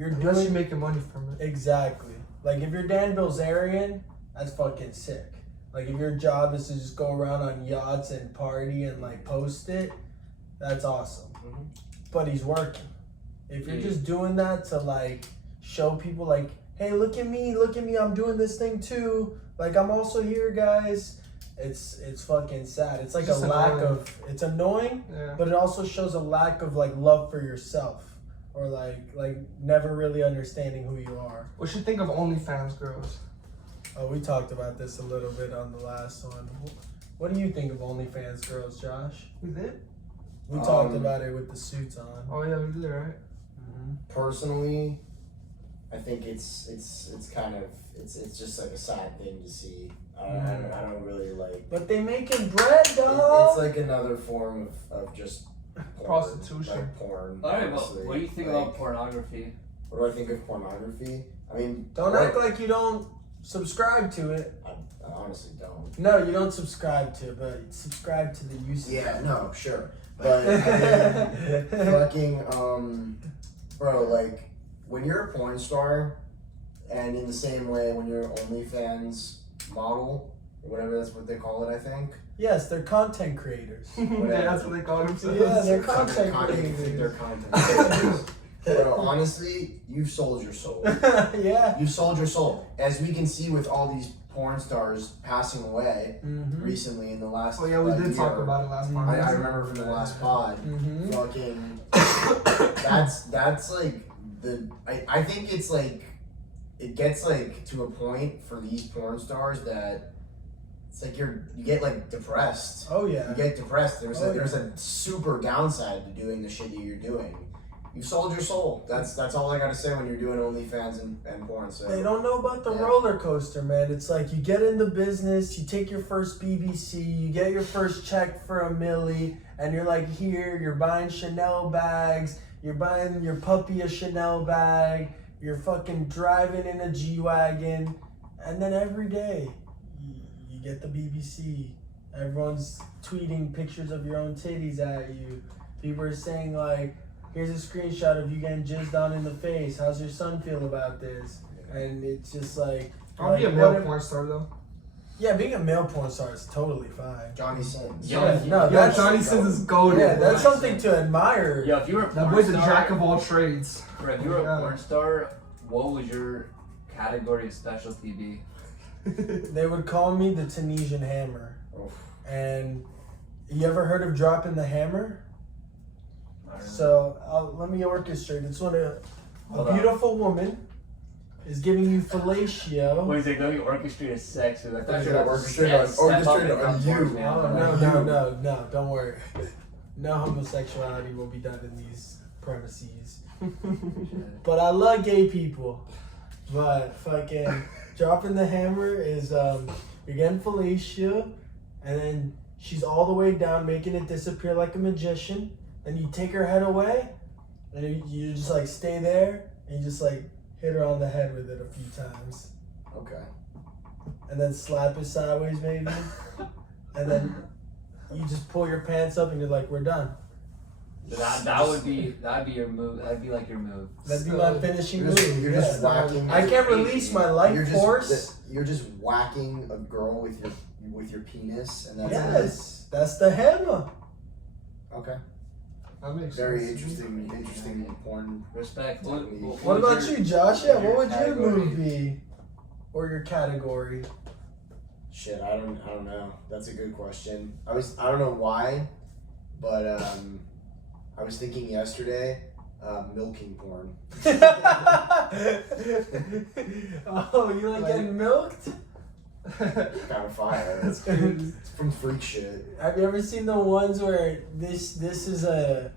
Unless you're making money from it. Exactly. Like if you're Dan Bilzerian, that's fucking sick. Like if your job is to just go around on yachts and party and like post it, that's awesome. But he's working. If you're just doing that to like show people like, hey, look at me, I'm doing this thing too. Like I'm also here, guys. It's fucking sad. It's like Just a lack annoying. of, it's annoying, Yeah. but it also shows a lack of like love for yourself. Or like never really understanding who you are. What you think of OnlyFans girls? Oh, we talked about this a little bit on the last one. What do you think of OnlyFans girls, Josh? We did? We talked about it with the suits on. Oh yeah, we did, right? Personally, I think it's kind of it's just like a sad thing to see. I don't really like. But they making bread, It's dog. like another form of just porn, Prostitution. like porn. Alright, well, honestly. what do you think Like, about pornography? What do I think of pornography? I mean, Don't act like you don't subscribe to it. I honestly don't. No, you don't subscribe to it, but subscribe to the usage. Yeah, no, sure, but I mean, fucking bro, like when you're a porn star, and in the same way when you're an OnlyFans model or whatever that's what they call it, I think. Yes, they're content creators. Yeah, that's what they call themselves. Yeah, they're content creators. They're content creators. Bro, honestly, you've sold your soul. Yeah. You've sold your soul. As we can see with all these porn stars passing away recently in the last Oh yeah, we did year. talk about it last time. I remember from the last pod. Fucking that's like I think it's like it gets like to a point for these porn stars that it's like you get like depressed. Oh yeah. You get depressed. There's a super downside to doing the shit that you're doing. You've sold your soul. That's all I gotta say when you're doing OnlyFans and porn. So They don't know about the roller coaster, man. It's like you get in the business, you take your first BBC, you get your first check for $1 million, and you're like, here, you're buying Chanel bags, you're buying your puppy a Chanel bag, you're fucking driving in a G-Wagon, and then every day you get the BBC. Everyone's tweeting pictures of your own titties at you. People are saying like, here's a screenshot of you getting jizzed on in the face. How's your son feel about this? And it's just like... I'll be a male porn star though. Yeah, being a male porn star is totally fine. Johnny Sins. Yeah, no, Yeah, that's... Johnny Sins is golden. Yeah, that's something to admire. Yeah, if you were a That porn boy's a star, jack of all trades. or if you were a porn star, what would your category of specialty be? They would call me the Tunisian Hammer. Oof. And you ever heard of dropping the hammer? So let me orchestrate. It's when a beautiful woman is giving you fellatio. Wait, like let me orchestrate sex with? I thought you Orchestrate on you. No, don't worry. No homosexuality will be done in these premises. But I love gay people. But fucking dropping the hammer is you're getting fellatio, and then she's all the way down, making it disappear like a magician. And you take her head away, and you just like stay there, and you just like hit her on the head with it a few times. Okay. And then slap it sideways maybe. And then you just pull your pants up and you're like, we're done. That'd be your move. That'd be like your move. That'd be my finishing move. You're just whacking. I can't release my life force. You're just whacking a girl with your penis, and that's Yes, that's the hammer. Okay. That makes Very sense. interesting porn. Respect. What about you, Josh? Yeah, what would your category? move be? Or your category? Shit, I don't know. That's a good question. I don't know why, but I was thinking yesterday, milking porn. Oh, you like getting milked? Kind of fire. That's good. It's from freak shit. Have you ever seen the ones where this is a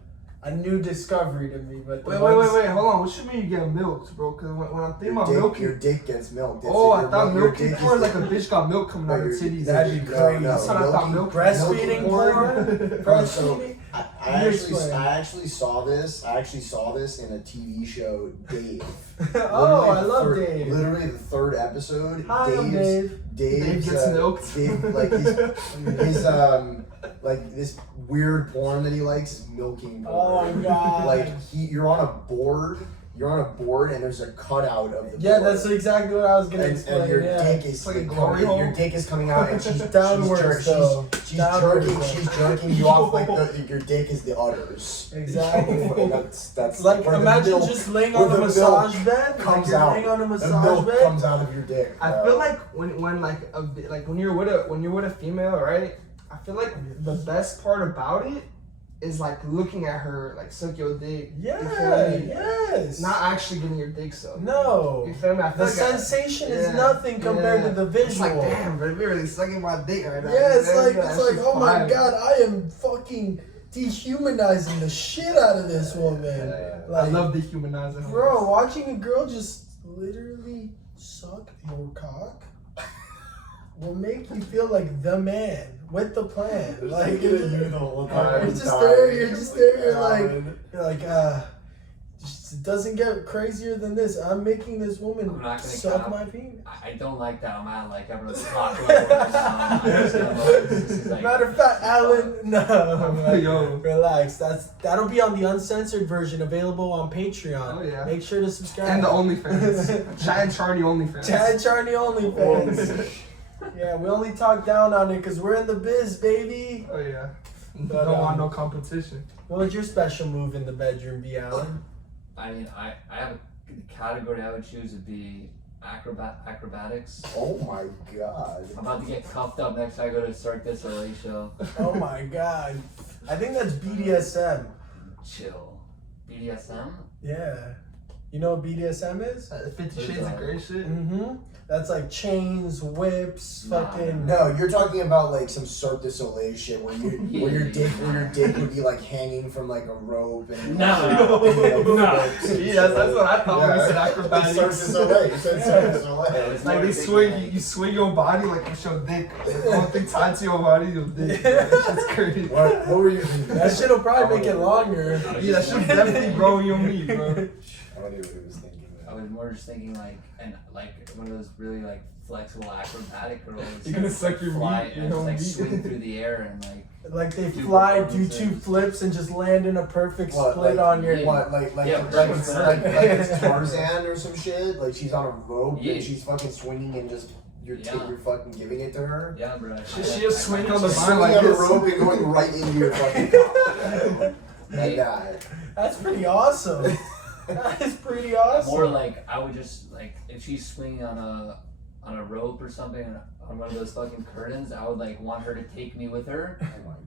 new discovery to me? But Wait, hold on. What you mean you get milked, bro? Because when I'm thinking about milking, Your dick gets milked. I thought milking porn like a bitch got milk coming out of her titties. That'd be crazy. That's what I thought milk. Breastfeeding porn? Breastfeeding? I actually saw this. I actually saw this in a TV show, Dave. Oh, I love Dave. Literally the third episode. Hi, I'm Dave. Dave gets milked. Dave, like his like this weird porn that he likes is milking porn. Oh my god. Like you're on a board. You're on a board and there's a cutout of the board. Yeah, that's exactly what I was gonna explain. And your dick is like a glory hole. your dick is coming out and she's downwards though. She's jerking you off like your dick is the udders. Exactly. That's like where the imagine milk- just laying where on a the massage milk bed. Like comes you're out. laying on a The massage milk bed. comes out of your dick. I bro. feel like when like a bit, like when you're with a female, right? I feel like the best part about it is like looking at her like suck your dick. Yeah, You feel me? yes. Not actually getting your dick sucked. No. You feel me? I feel The like sensation is nothing compared to the visual. It's like, damn, bro, you're really sucking my dick right now. Yeah, it's You know? like, That oh shit's my fire. god, I am fucking dehumanizing the shit out of this woman. I Like, love dehumanizing. bro, watching a girl just literally suck your cock will make you feel like the man with the plan. Like, you're just there, you're like, it doesn't get crazier than this. I'm making this woman I'm not gonna suck cap. my penis. I don't like that I'm at like everyone's talk level right now. I understand what this is like. Matter of fact, Alan, no, Yo. relax. That'll be on the uncensored version, available on Patreon. Oh, yeah. Make sure to subscribe. And the OnlyFans. Chad and Charni OnlyFans. Chad Charni OnlyFans. Yeah, we only talk down on it because we're in the biz, baby. Oh yeah. But, Don't want no competition. What would your special move in the bedroom be, Alan? I mean, I have a category I would choose would be acrobatics. Oh my god. I'm about to get cuffed up next time I go to start this LA show. Oh my god. I think that's BDSM. Chill. BDSM? Yeah. You know what BDSM is? 50 Shades of Grey shit. Mm-hmm. That's like chains, whips, fucking. No, you're talking about like some Cirque du Soleil shit where your dick would be like hanging from like a rope and No. Yeah, that's what I thought when you said acrobatics. Cirque du Soleil. You said Cirque du Soleil. It's Like more they thinking swing, like- you swing your body like it's your dick. The whole thing tied to your body, your dick. That's crazy. What were you thinking? That shit'll probably make it longer. Yeah, that should definitely grow your meat, bro. I don't know what he was thinking. I was more just thinking like one of those really like flexible acrobatic girls. You're gonna suck your fly meat, and you just know, like meat. swing through the air and like Like they Do fly, do performances. 2 flips, and just land in a perfect What, split like- on your. Yeah. What, like Yeah, it's Tarzan or some shit? Like she's on a rope Yeah. and she's fucking swinging and just you're Yeah. fucking giving it to her? yeah, bro. She just swing on the Just vine swinging like on a this. rope and going right into your fucking cock. Like that. That's pretty awesome. That is pretty awesome. More like I would just like if she's swinging on a rope or something on one of those fucking curtains, I would like want her to take me with her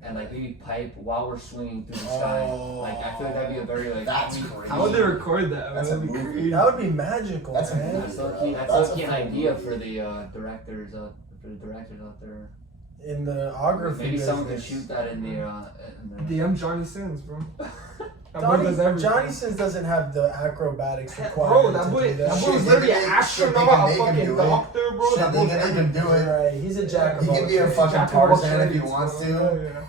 and like maybe pipe while we're swinging through the sky. Oh. Like I feel like that'd be a very like That's sweet- crazy. How would they record that? That's a That'd be movie. crazy. That would be magical, That's a man. movie. That's low-key, That's that's low-key a an full idea movie. for the directors out there. In the ography Maybe someone could business. shoot that in the DM Johnny Sins, bro. That boy Johnny, does everything. Johnny Sins doesn't have the acrobatics required. Bro, that to boy, do that boy Shit, was they literally can an make- astronaut, shit, they a can fucking do it. doctor, bro. Shit, That they boy's can everything. do it. Right, he's a jack He of all can be a trades. fucking Jack of all Tarzan if he trades, wants bro. to. Yeah.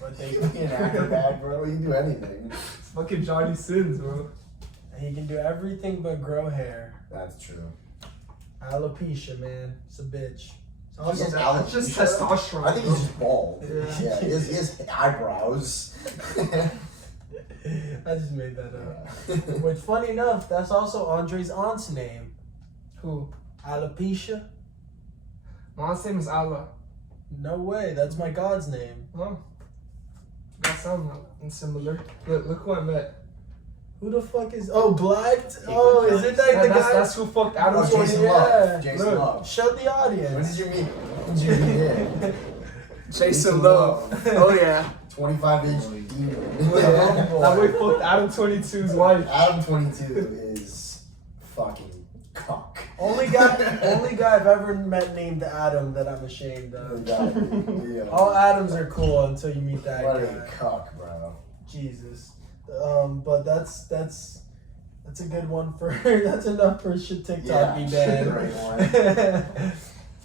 But they, He can acrobat, bro. He can do anything. It's fucking Johnny Sins, bro. he can do everything but grow hair. That's true. Alopecia, man, it's a bitch. He has That's just testosterone. I think he's just bald. Yeah. Yeah, he has eyebrows. I just made that up. Which, funny enough, that's also Andrei's aunt's name. Who? Alopecia? My aunt's name is Allah. No way, that's my god's name. Huh? That sounds similar. Look who I met. Who the fuck is? Oh, Blacked? Oh, is it like the guy? That's who fucked Adam Oh, Jason Jason yeah. Love. Jason Look, Love. show the When audience. did you meet? When did you meet him? Jason Love. Oh yeah. 25-inch demon. That boy fucked Adam 22's wife. Adam 22 is fucking cock. Only guy I've ever met named Adam that I'm ashamed of. Yeah. All Adams are cool until you meet that What a guy. cock, bro. Jesus. But that's a good one for that's enough for shit TikTok be Yeah, bad.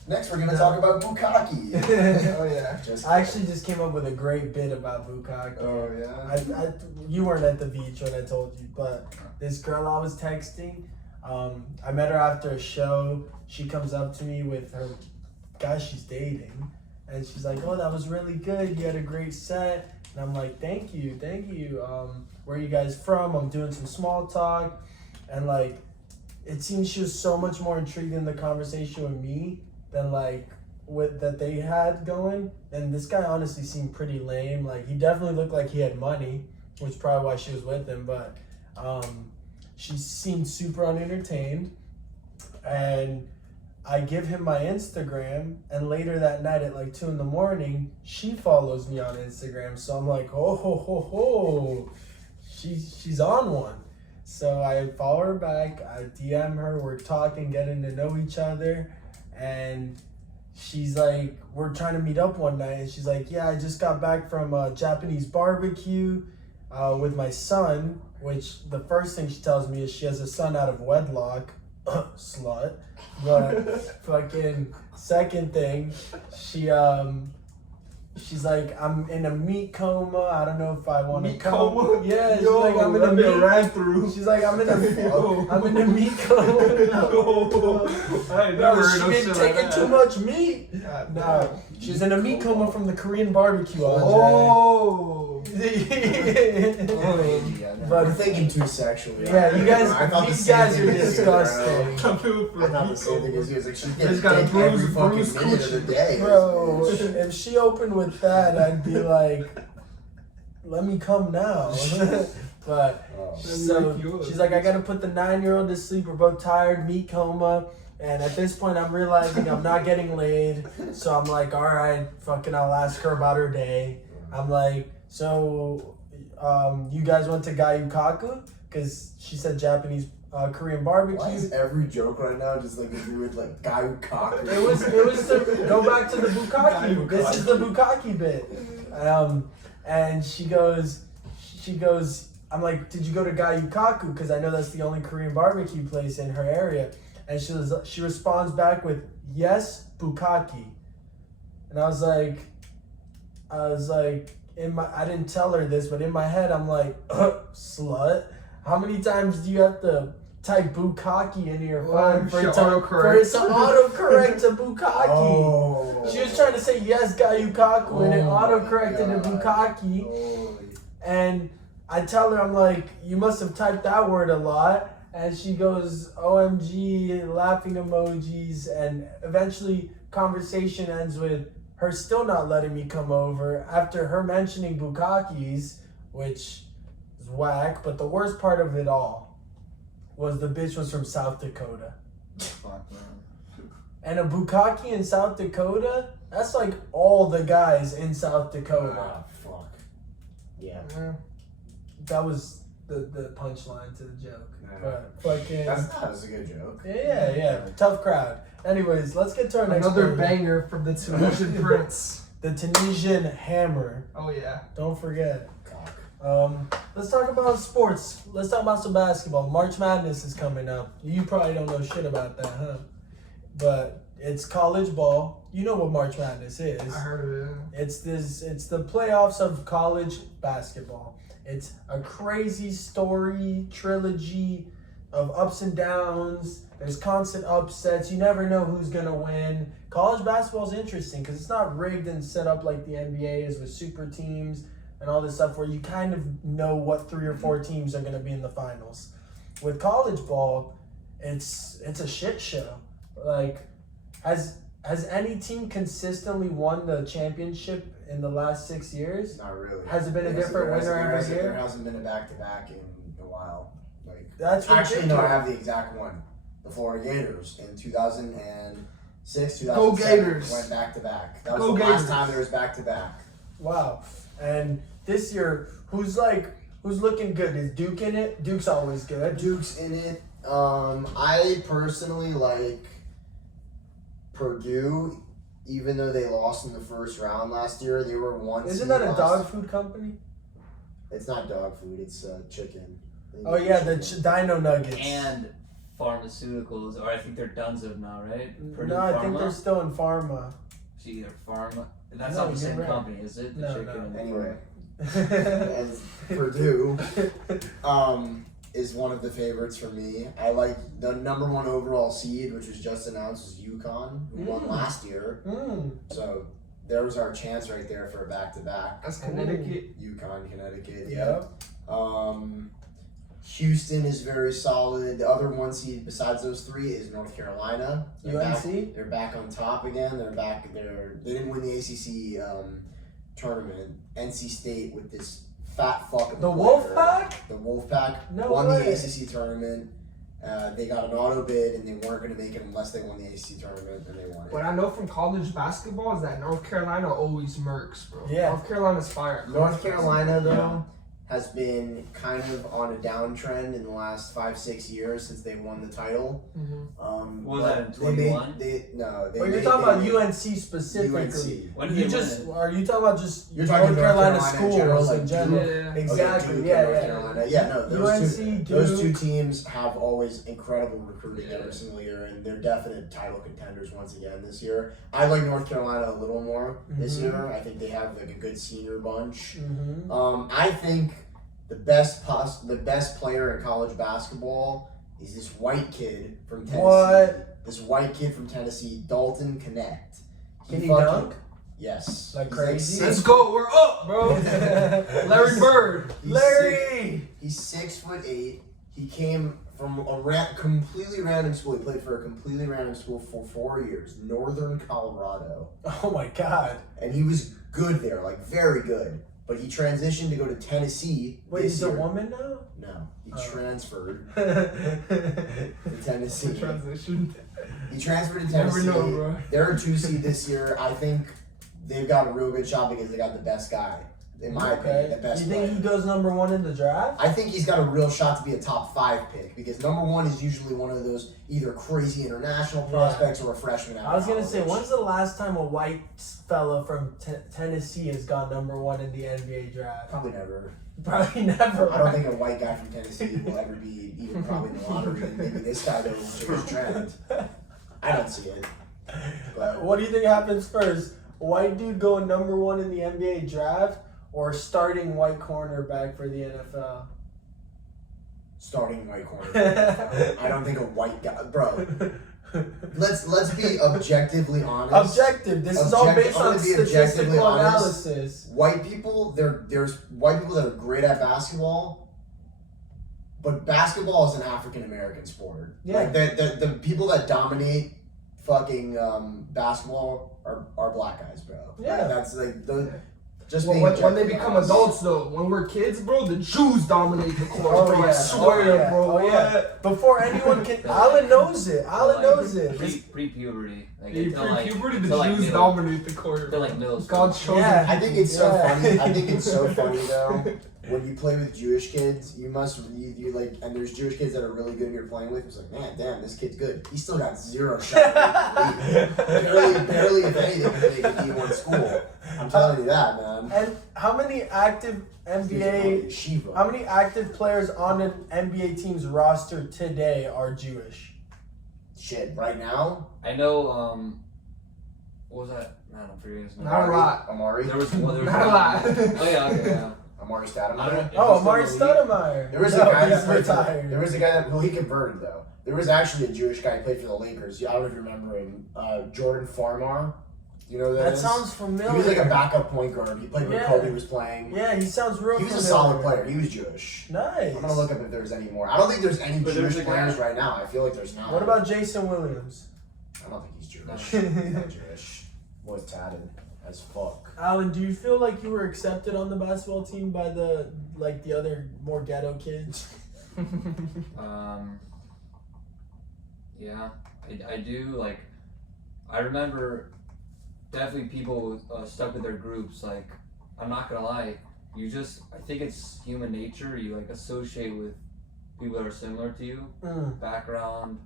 Next, we're gonna talk about Bukkake. Oh yeah. I actually just came up with a great bit about Bukkake. Oh yeah. You weren't at the beach when I told you, but this girl I was texting, I met her after a show. She comes up to me with her guy she's dating, and she's like, "Oh, that was really good. You had a great set." And I'm like, thank you. Where are you guys from? I'm doing some small talk. And like, it seems she was so much more intrigued in the conversation with me than like with that they had going. And this guy honestly seemed pretty lame. Like, he definitely looked like he had money, which is probably why she was with him. But she seemed super unentertained. And I give him my Instagram, and later that night at like 2 a.m, she follows me on Instagram. So I'm like, oh ho ho ho, she's on one. So I follow her back, I DM her, we're talking, getting to know each other, and she's like, we're trying to meet up one night, and she's like, yeah, I just got back from a Japanese barbecue with my son, which the first thing she tells me is she has a son out of wedlock. Slut. But fucking second thing, she's like, I'm in a meat coma. I don't know if I want to Meat coma? Yeah, she's Yo, like, I'm in a meat. ran through. She's like, I'm in a meat coma. I ain't No, never she heard no been shit taking like too that. much meat. No, she's in a meat coma from the Korean barbecue. Andrei. Oh. But We're thinking too sexually. yeah, you guys, I thought the these same guys thing are as you, disgusting. I thought the same thing as you. It's like she's getting Just gotta dick every bruise fucking minute of the day. Bro, if she opened with that, I'd be like, let me come now. But so she's like, I gotta put the 9-year-old to sleep. We're both tired, meat coma. And at this point, I'm realizing I'm not getting laid. So I'm like, all right, fucking, I'll ask her about her day. I'm like, so you guys went to Gayukaku? Because she said Japanese Korean barbecue. Why is every joke right now just like if you would like guy cock? It was to go back to the Bukkake. This is the Bukkake Bit. And she goes, I'm like, did you go to Gayukaku? Because I know that's the only Korean barbecue place in her area. And she responds back with, yes, Bukkake. And I was like, I didn't tell her this, but in my head, I'm like, slut. How many times do you have to type Bukkake into your phone for it to autocorrect to Bukkake? Oh. She was trying to say yes, Gayukaku, and it autocorrected to Bukkake. Oh. And I tell her, I'm like, you must have typed that word a lot. And she goes, OMG, laughing emojis. And eventually, conversation ends with her still not letting me come over after her mentioning Bukkakes, which is whack. But the worst part of it all was the bitch was from South Dakota. Fuck, man. And a Bukkake in South Dakota, that's like all the guys in South Dakota. Ah, fuck. Yeah. That was the punchline to the joke. Yeah. But fucking That's a good joke. yeah. Tough crowd. Anyways, let's get to our next Another one. banger from the Tunisian Prince. The Tunisian Hammer. Oh yeah. Don't forget. Cock. Let's talk about sports. Let's talk about some basketball. March Madness is coming up. You probably don't know shit about that, huh? But it's college ball. You know what March Madness is. I heard of it. It's the playoffs of college basketball. It's a crazy story, trilogy of ups and downs. There's constant upsets. You never know who's going to win. College basketball is interesting because it's not rigged and set up like the NBA is with super teams and all this stuff where you kind of know what 3 or 4 teams are going to be in the finals. With college ball, it's a shit show. Like, has any team consistently won the championship in the last 6 years? Not really. Has it been a different winner every year? There hasn't been a back-to-back in a while. Like, That's actually, no, I ridiculous. have the exact one. The Florida Gators in 2006, 2007 Go Gators. went back-to-back. That was Go the Gators. last time there was back-to-back. Wow. And this year, who's looking good? Is Duke in it? Duke's always good. Duke's in it. I personally like Purdue, even though they lost in the first round last year. They were one. Isn't seed that a last- dog food company? It's not dog food. It's chicken. Oh yeah, the Chicken. Dino Nuggets. And pharmaceuticals, or I think they're Dunzo now, right? Purdue No, I think Pharma? they're still in pharma. It's either pharma. That's No, not the you're same right. company, is it? The No, chicken no. and the Anyway, and Purdue is one of the favorites for me. I like the number 1 overall seed, which was just announced, was UConn, who won last year. So there was our chance right there for a back-to-back. That's Connecticut. UConn, Connecticut. Yep. Houston is very solid. The other 1 seed besides those 3 is North Carolina. UNC? They're back on top again. They didn't win the ACC tournament. NC State with this fat fucking The player. Wolfpack? The Wolfpack No won way. the ACC tournament. They got an auto bid and they weren't going to make it unless they won the ACC tournament, and they won it. What I know from college basketball is that North Carolina always murks, bro. Yeah. North Carolina's fire. North Carolina, though, has been kind of on a downtrend in the last 5-6 years since they won the title. Was that in 21? You're talking about UNC specifically. UNC. When did they win it? Are you talking about just You're talking North Carolina schools in general? Yeah. Exactly. Duke Yeah, and North yeah. Carolina. Yeah, no, UNC, those two Duke. teams have always incredible recruiting Yeah. every single year, and they're definite title contenders once again this year. I like North Carolina a little more this year. I think they have like a good senior bunch. I think the best player in college basketball is this white kid from Tennessee. What? This white kid from Tennessee, Dalton Connect. Can he dunk? Yes. Like He's crazy? Let's go. We're up, bro. Larry Bird. Larry! He's 6'8". He came from a completely random school. He played for a completely random school for 4 years, Northern Colorado. Oh my God. And he was good there, like very good. But he transitioned to go to Tennessee. Wait, this he's year. a woman now? No, he transferred Oh. to Tennessee. Transition. He transferred to Never Tennessee. know, bro. They're a 2 seed this year. I think they've got a real good shot because they got the best guy. In my opinion, the best You think player. he goes number 1 in the draft? I think he's got a real shot to be a top 5 pick because number 1 is usually one of those either crazy international prospects or a freshman out I was of gonna say, college. when's the last time a white fella from Tennessee has gone number 1 in the NBA draft? Probably never. Probably never. I don't think a white guy from Tennessee will ever be even probably in the lottery. Maybe this guy goes to his trend. I don't see it. But What do you think happens first? A white dude going number 1 in the NBA draft, or starting white cornerback for the NFL? starting white corner. I don't think a white guy, bro. Let's be objectively honest. Objective. This is all based I'm on gonna be objectively statistical honest. analysis. White people, there's white people that are great at basketball, but basketball is an African American sport. Yeah. Like the people that dominate fucking basketball are black guys, bro. Yeah. Like, that's like the. Just Well, being when they objectively become honest. adults, though, when we're kids, bro, the Jews dominate the court. Oh, bro. yeah. I swear, Oh, yeah. bro. Oh, yeah. Before anyone can, Alan knows it. Alan knows it. Pre-puberty. Like, Yeah, until, like, pre-puberty, until, the like, Jews middle- dominate the court. until, like, middle school. God shows Yeah. them. I think it's so Yeah. funny. I think it's so funny though. When you play with Jewish kids, you like, and there's Jewish kids that are really good you're playing with. It's like, man, damn, this kid's good. He still got 0 shot. barely, if anything, can make a D1 school. I'm telling you that, man. And how many active NBA, Shiva. how many active players on an NBA team's roster today are Jewish? Shit, right now? I know, what was that? Man, I'm forgetting his name. Not a lot. Amari. There was one. Not a lot. Oh, yeah, okay, yeah. Amari I don't know. Stoudemire. if Oh, he's Amari still in the league. Stoudemire. There was a No, guy he's that played retired. There was a guy that he converted though. There was actually a Jewish guy who played for the Lakers. I don't know if you remember him. Jordan Farmar. You know who that That is? sounds familiar. He was like a backup point guard. He played when Yeah. Kobe was playing. Yeah, he sounds real He was familiar. a solid player. He was Jewish. Nice. I'm gonna look up if there's any more. I don't think there's any But Jewish there's a players guy- right now. I feel like there's not. What about Jason Williams? I don't think he's Jewish. No. He's not Jewish. Was tatted as fuck. Alan, do you feel like you were accepted on the basketball team by the other more ghetto kids? Yeah, I do, like, I remember definitely people stuck with their groups. Like, I'm not gonna lie, I think it's human nature, you like associate with people that are similar to you, background.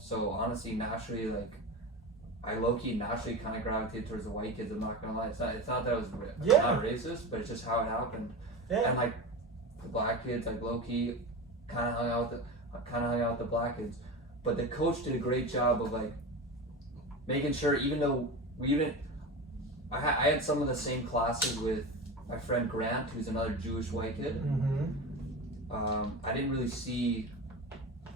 So honestly, naturally, like, I low-key naturally kind of gravitated towards the white kids. I'm not gonna lie, it's not that I was not racist, but it's just how it happened. Yeah. And like the black kids, like low-key, kind of hung out with the black kids. But the coach did a great job of like making sure, even though I had some of the same classes with my friend Grant, who's another Jewish white kid. I didn't really see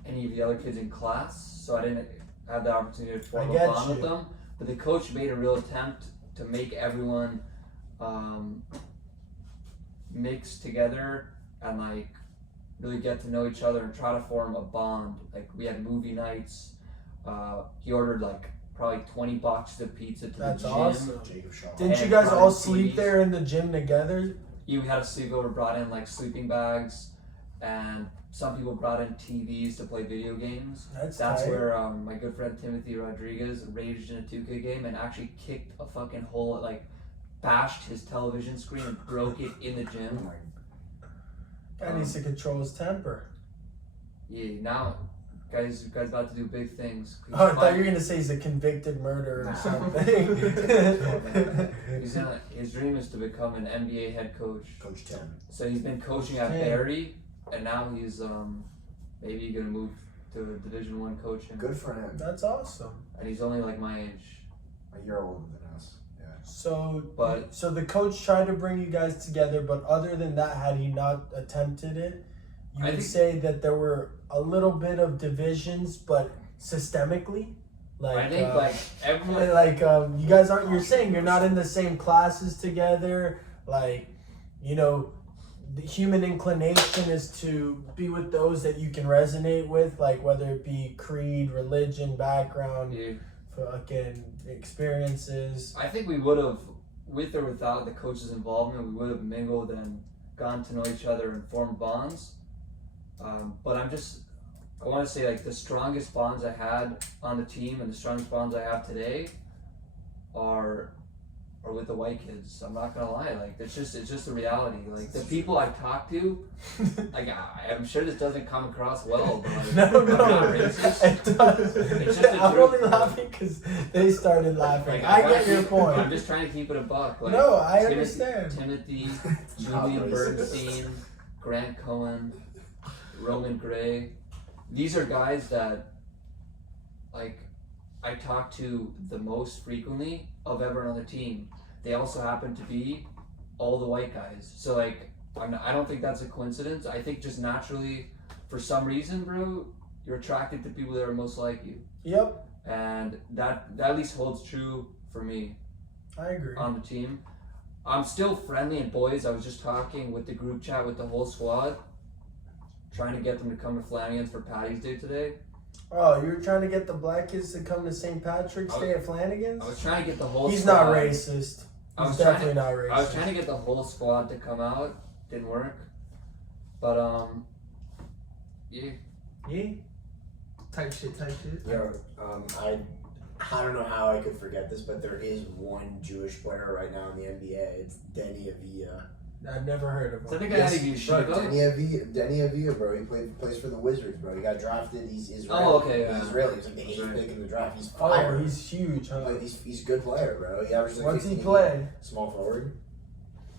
any of the other kids in class, so I didn't have the opportunity to form a bond with them. But the coach made a real attempt to make everyone mix together and like really get to know each other and try to form a bond. Like, we had movie nights. He ordered like probably 20 boxes of pizza to That's the gym. awesome. Jacob Shaw. Didn't you And guys all TVs. sleep there in the gym together? We had a sleepover, brought in like sleeping bags, and some people brought in TVs to play video games. That's tight. where my good friend Timothy Rodriguez raged in a 2K game and actually kicked a fucking hole at like bashed his television screen and broke it in the gym. Guy needs to control his temper. Yeah, now guy's about to do big things. Oh, I thought you were gonna say he's a convicted murderer or something. His dream is to become an NBA head coach. Coach Tim. So he's been coaching at Barry, and now he's maybe gonna move to Division I coaching. Good for him. That's awesome. And he's only like my age. A year older than us. Yeah. So the coach tried to bring you guys together, but other than that, had he not attempted it, you would say that there were a little bit of divisions, but systemically, like I think like everyone, you guys aren't. You're saying you're not in the same classes together. Like, you know, the human inclination is to be with those that you can resonate with, like whether it be creed, religion, background, fucking experiences. I think we would have, with or without the coach's involvement, we would have mingled and gotten to know each other and formed bonds. But I want to say like the strongest bonds I had on the team and the strongest bonds I have today are with the white kids. I'm not gonna lie, like it's just the reality. Like the people I talk to, like I'm sure this doesn't come across well, but like, No, I'm not racist. It does. It's just the I'm truth. only laughing because they started laughing. Like, I get your point. I'm just trying to keep it a buck. Like, No, I understand. Timothy, Not Julian racist. Bernstein, Grant Cohen, Roman Gray. These are guys that, like, I talk to the most frequently of everyone on the team. They also happen to be all the white guys. So, like, I don't think that's a coincidence. I think just naturally, for some reason, bro, you're attracted to people that are most like you. Yep, And that at least holds true for me I agree. on the team. I'm still friendly and boys. I was just talking with the group chat with the whole squad, trying to get them to come to Flanagan's for Patty's Day today. Oh, you were trying to get the black kids to come to St. Patrick's Day at Flanagan's? I was trying to get the whole He's squad. not racist. I He's was trying definitely not racist. I was trying to get the whole squad to come out. Didn't work. But yeah. Yeah. Type shit. Yo, I don't know how I could forget this, but there is one Jewish player right now in the NBA. It's Denny Avila. I've never heard of Is that him. the guy out of Yeshiva? Denny Avila, bro. He plays for the Wizards, bro. He got drafted. He's Israeli. Oh, okay, yeah. He's Israeli. He's like the 8th pick in the draft. He's fire. Oh, he's huge, huh? Like, he's a good player, bro. He averages like What's he 15. play? Small forward.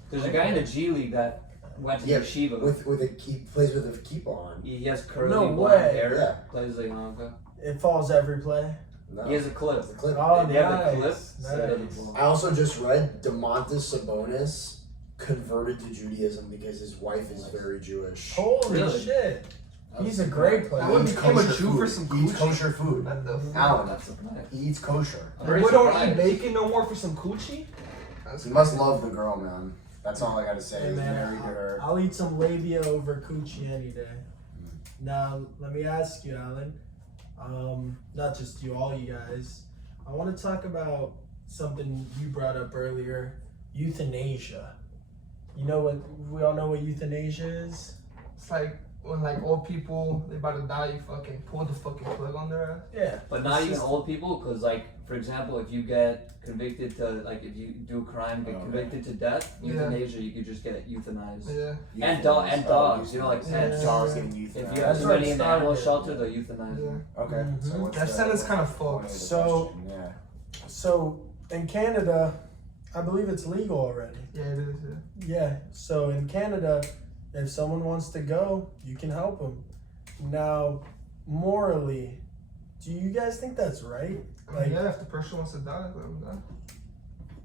There's a guy in the G League that went to Yeshiva. He plays with a keep on. He has curly No blonde way. hair. Yeah. Plays like Anka. It falls every play. No. He has a clip. It's a clip. Oh, They have a clip. nice. So it doesn't Nice. blow. I also just read Domantas Sabonis converted to Judaism because his wife is very Jewish. Holy Really? shit. He's a great player. I would He eats become a kosher Jew food. for some He eats coochie. kosher food. What the fuck? Alan, That's nice. he eats kosher. I'm very We don't eat surprised. bacon no more for some coochie? That's He must love the girl, man. That's all I gotta say. Hey, He's man, married to her. I'll eat some labia over coochie any day. Now, let me ask you, Alan. Not just you, all you guys. I want to talk about something you brought up earlier, euthanasia. You know what? We all know what euthanasia is. It's like when like old people they about to die, you fucking pull the fucking plug on their ass. Yeah. But not even old people, because like, for example, if you get convicted to, like, if you do a crime, get convicted to death, Yeah. euthanasia, you could just get euthanized. Yeah. And dogs, you know, like pets. Dogs getting If you euthanized. have That's too where it many in the animal started. shelter, they'll euthanize Yeah. them. Okay. So Mhm. what's That the- sentence kind of point fucked. of the So- question? Yeah. So in Canada, I believe it's legal already. Yeah, it is. Yeah. Yeah. So in Canada, if someone wants to go, you can help them. Now, morally, do you guys think that's right? I mean, yeah, if the person wants to die, let them die.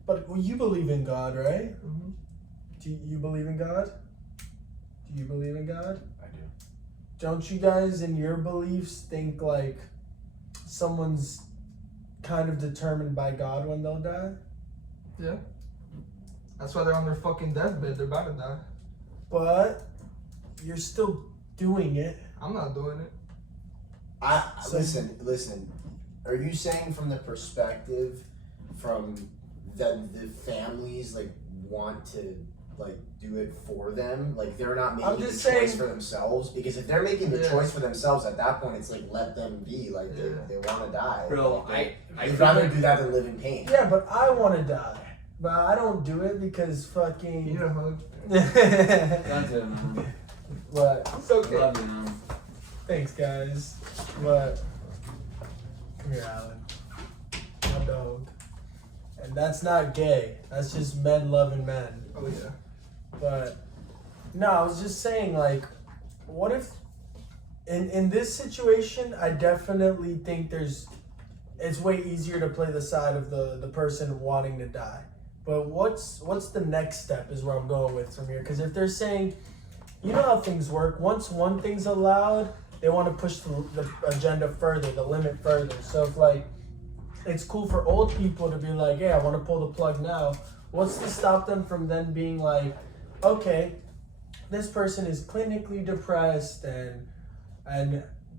But well, you believe in God, right? Mm-hmm. Do you believe in God? Do you believe in God? I do. Don't you guys, in your beliefs, think like someone's kind of determined by God when they'll die? Yeah. That's why they're on their fucking deathbed. They're about to die. But you're still doing it. I'm not doing it. So- Listen. Are you saying from the perspective from that the families like want to like do it for them? Like they're not making the just choice saying- for themselves? Because if they're making the Yeah. choice for themselves at that point, it's like let them be. Like Yeah. they want to die. Bro, Like, I they'd feel rather like- do that than live in pain. Yeah, but I want to die. But I don't do it because You fucking. need a hug. That's it, man. But It's okay. Love you, man. thanks, guys. But come here, Alan. My dog. And that's not gay. That's just men loving men. Oh yeah. But no, I was just saying, like, what if in this situation, I definitely think it's way easier to play the side of the person wanting to die. But what's the next step is where I'm going with from here. Because if they're saying, you know how things work, once one thing's allowed, they want to push the agenda further, the limit further. So if, like, it's cool for old people to be like, hey, I want to pull the plug now. What's to stop them from then being like, okay, this person is clinically depressed and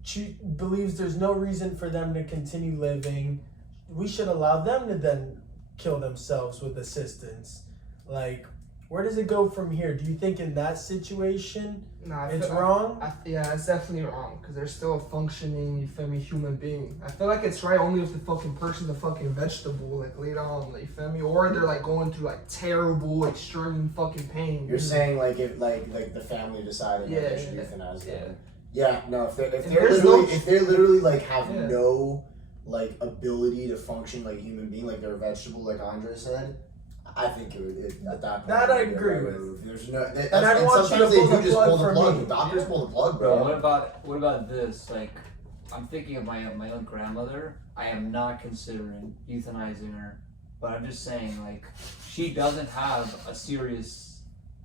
she believes there's no reason for them to continue living. We should allow them to then kill themselves with assistance. Like, where does it go from here? Do you think in that situation Nah, it's wrong? Yeah, it's definitely wrong because they're still a functioning, you feel me, human being. I feel like it's right only if the fucking person's a fucking vegetable, like later on, like, you feel me, or they're like going through like terrible, extreme fucking pain. You're saying like if like the family decided that they should euthanize them. Yeah, no, if they're literally like have no like ability to function like a human being, like they're a vegetable, like Andrei said, I think it would at that point. That I agree with. Move. There's no, And I want you to sometimes they pull do the just plug pull the for plug. me. Doctors pull the plug, Bro, bro. what about this? Like, I'm thinking of my own grandmother. I am not considering euthanizing her, but I'm just saying, like, she doesn't have a serious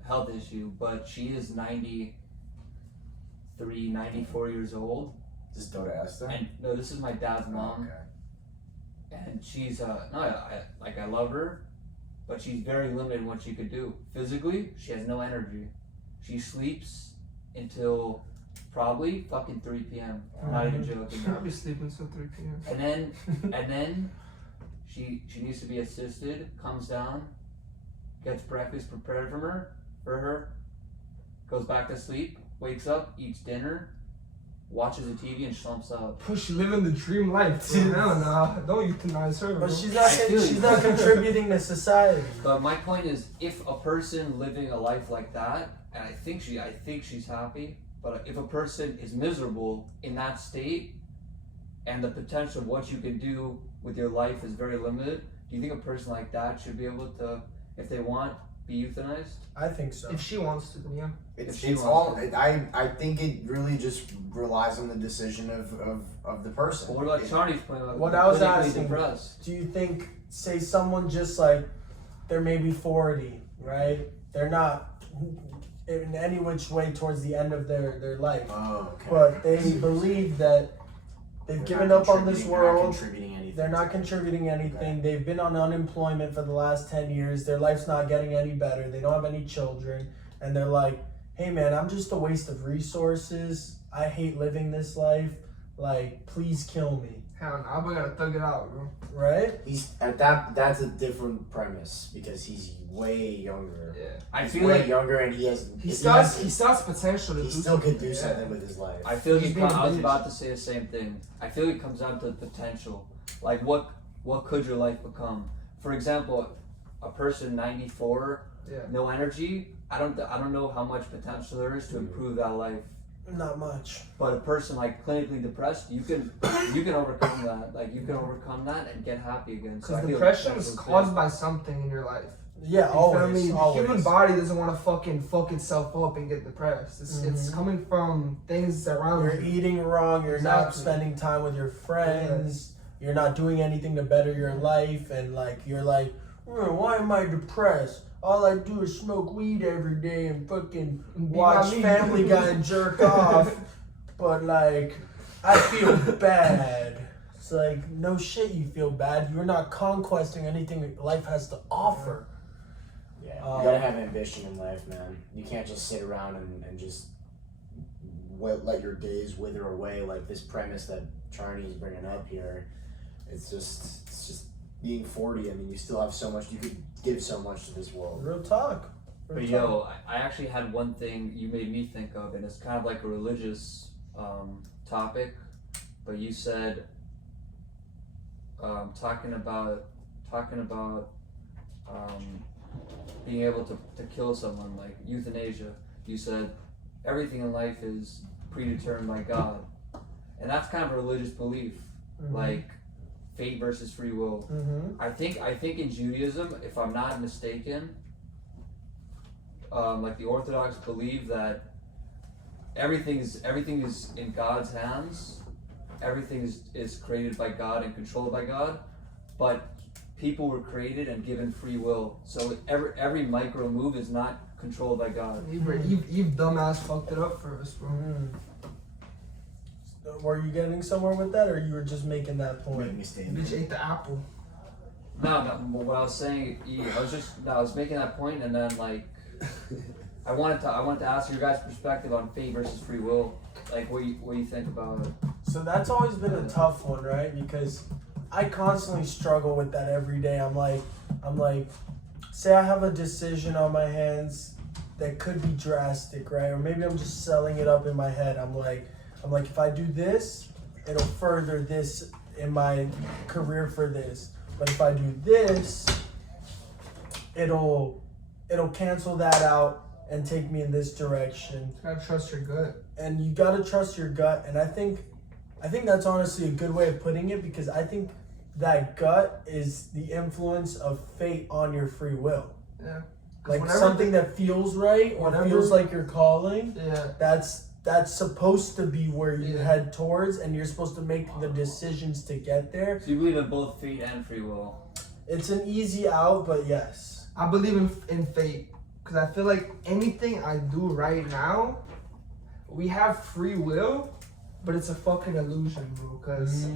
health issue, but she is 93, 94 years old. This is Dota Esther. And no, this is my dad's mom. Okay. And she's I love her, but she's very limited in what she could do. Physically, she has no energy. She sleeps until probably fucking 3 p.m. I'm not even joking. I'll be sleeping till 3 p.m. And then she needs to be assisted, comes down, gets breakfast prepared for her, goes back to sleep, wakes up, eats dinner, watches the TV and slumps out. Push, living the dream life. Bro. Nah, don't euthanize her. But Bro. she's not contributing to society. But my point is, if a person living a life like that, and I think she's happy, but if a person is miserable in that state, and the potential of what you can do with your life is very limited, do you think a person like that should be able to, if they want, be euthanized? I think so. If she wants to, then yeah. It's all. I think it really just relies on the decision of the person. But what about Charney's point? About What I was clinically asking, depressed? do you think, say someone just like, they're maybe 40, right? They're not in any which way towards the end of their life. Oh, okay. But they believe that they've given up on this world. They're not contributing anything. They've been on unemployment for the last 10 years. Their life's not getting any better. They don't have any children. And they're like, hey man, I'm just a waste of resources. I hate living this life. Like, please kill me. Hell no, I gotta thug it out, bro. Right? He's at that. That's a different premise because he's way younger. Yeah. I He's feel way like younger, and he has. He still has potential to He do still could something. do something with his life. I feel He's like being I was finished. about to say the same thing. I feel it comes down to potential. Like what could your life become? For example, a person 94, no energy. I don't know how much potential there is to improve that life. Not much. But a person like clinically depressed, you can overcome that. Like you can overcome that and get happy again. So I Because feel depression that's is what's caused big. by something in your life. Yeah, You feel always. me? Always. The human body doesn't want to fucking fuck itself up and get depressed. It's coming from things around You're you. eating wrong. You're not Exactly. spending time with your friends. You're not doing anything to better your life. And like, you're like, why am I depressed? All I do is smoke weed every day and fucking watch me. Family Guy and jerk off. But like, I feel bad. It's like, no shit, you feel bad. You're not conquesting anything that life has to offer. Yeah, you gotta have ambition in life, man. You can't just sit around and just let your days wither away like this premise that Charney's bringing up here. It's just being 40. I mean, you still have so much. You could give so much to this world. Real talk. Real But talk. yo, I actually had one thing you made me think of, and it's kind of like a religious topic. But you said talking about being able to kill someone, like euthanasia. You said everything in life is predetermined by God, and that's kind of a religious belief, like fate versus free will. I think in Judaism, if I'm not mistaken, like the Orthodox believe that everything is in God's hands. Everything is created by God and controlled by God, but people were created and given free will. So every micro move is not controlled by God. Eve dumbass fucked it up for us, bro. Were you getting somewhere with that, or you were just making that point? Bitch ate the apple. No. What I was saying, I was making that point, and then like, I wanted to ask your guys' perspective on fate versus free will. Like, what you think about it? So that's always been a tough one, right? Because I constantly struggle with that every day. I'm like, say I have a decision on my hands that could be drastic, right? Or maybe I'm just selling it up in my head. I'm like, if I do this, it'll further this in my career for this. But if I do this, it'll cancel that out and take me in this direction. You gotta trust your gut. And you gotta trust your gut. And I think that's honestly a good way of putting it, because I think that gut is the influence of fate on your free will. Yeah. Like something that feels right or feels like you're calling. Yeah. That's supposed to be where you head towards, and you're supposed to make the decisions to get there. So you believe in both fate and free will? It's an easy out, but yes. I believe in fate, because I feel like anything I do right now, we have free will, but it's a fucking illusion, bro, because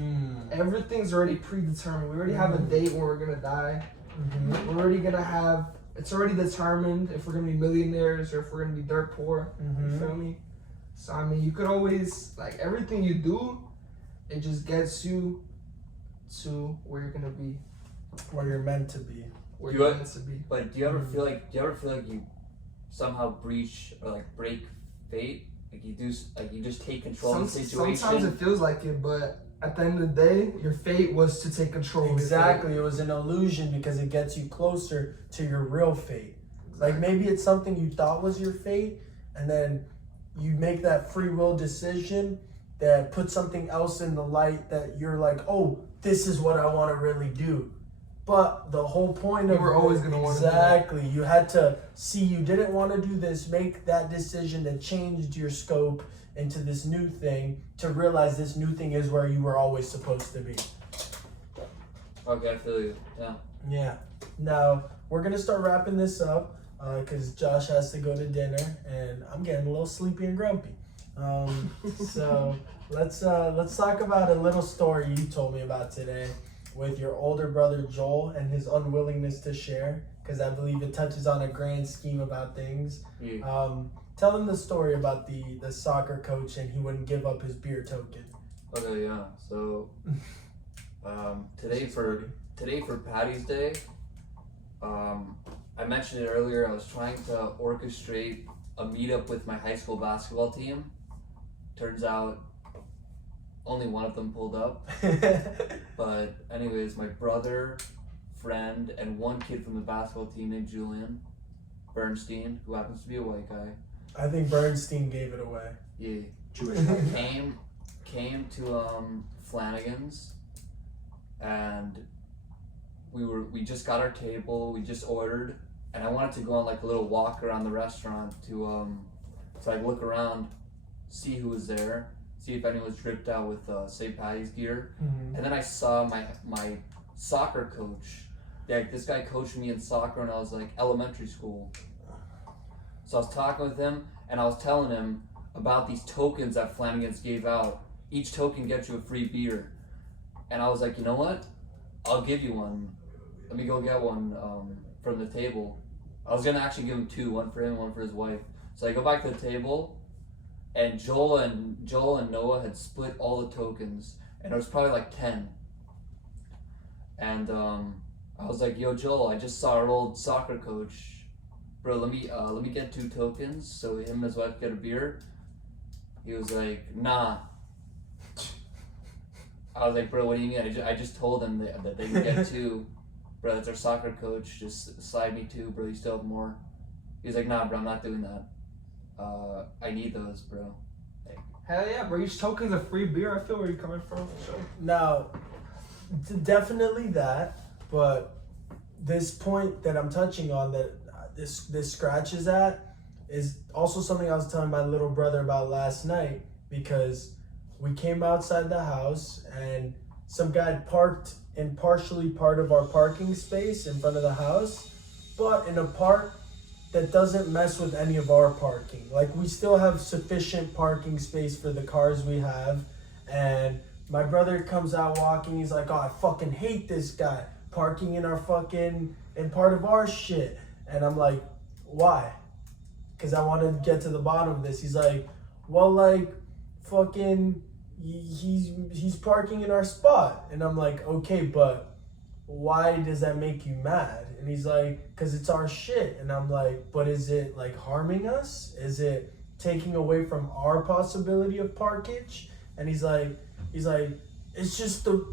everything's already predetermined. We already have a date when we're gonna die. We're already gonna have, it's already determined if we're gonna be millionaires or if we're gonna be dirt poor. You feel me? So I mean, you could always, like, everything you do, it just gets you to where you're gonna be, where you're meant to be. Where you're meant to be. But do you ever feel like you somehow breach or like break fate? Like you just take control of the situation. Sometimes it feels like it, but at the end of the day, your fate was to take control. Exactly, it was an illusion because it gets you closer to your real fate. Like maybe it's something you thought was your fate, and then you make that free will decision that puts something else in the light that you're like, oh, this is what I want to really do. But the whole point of you were always gonna want to do that. Exactly. You had to see you didn't want to do this, make that decision that changed your scope into this new thing to realize this new thing is where you were always supposed to be. Okay, I feel you. Yeah. Yeah. Now we're gonna start wrapping this up because Josh has to go to dinner and I'm getting a little sleepy and grumpy. So let's talk about a little story you told me about today with your older brother Joel and his unwillingness to share, because I believe it touches on a grand scheme about things. Tell them the story about the soccer coach and he wouldn't give up his beer token. Okay, yeah. So today for Patty's Day, I mentioned it earlier, I was trying to orchestrate a meetup with my high school basketball team. Turns out only one of them pulled up. But anyways, my brother, friend, and one kid from the basketball team named Julian Bernstein, who happens to be a white guy. I think Bernstein gave it away. Yeah. came to Flanagan's, and we just got our table, we just ordered, and I wanted to go on like a little walk around the restaurant to like look around, see who was there, see if anyone was dripped out with St. Patty's gear. And then I saw my soccer coach. Like, this guy coached me in soccer when I was like elementary school. So I was talking with him and I was telling him about these tokens that Flanagan's gave out. Each token gets you a free beer. And I was like, you know what? I'll give you one. Let me go get one from the table. I was gonna actually give him two, one for him, one for his wife. So I go back to the table, and Joel and Noah had split all the tokens, and it was probably like 10. And I was like, "Yo, Joel, I just saw our old soccer coach. Bro, let me get 2 tokens so him and his wife get a beer." He was like, "Nah." I was like, "Bro, what do you mean? I just told them that they can get 2." bro, that's our soccer coach. Just slide me two, bro. You still have more. He's like, nah, bro, I'm not doing that. I need those, bro. Hell yeah, bro. Each token's a free beer. I feel where you're coming from. So. Now, definitely that, but this point that I'm touching on that this scratches at is also something I was telling my little brother about last night, because we came outside the house and some guy had parked in partially part of our parking space in front of the house, but in a part that doesn't mess with any of our parking. Like, we still have sufficient parking space for the cars we have. And my brother comes out walking, he's like, oh, I fucking hate this guy parking in part of our shit. And I'm like, why? Because I want to get to the bottom of this. He's like, well, like, fucking, he's parking in our spot. And I'm like, okay, but why does that make you mad? And he's like, because it's our shit. And I'm like, but is it like harming us? Is it taking away from our possibility of parkage? And he's like, it's just the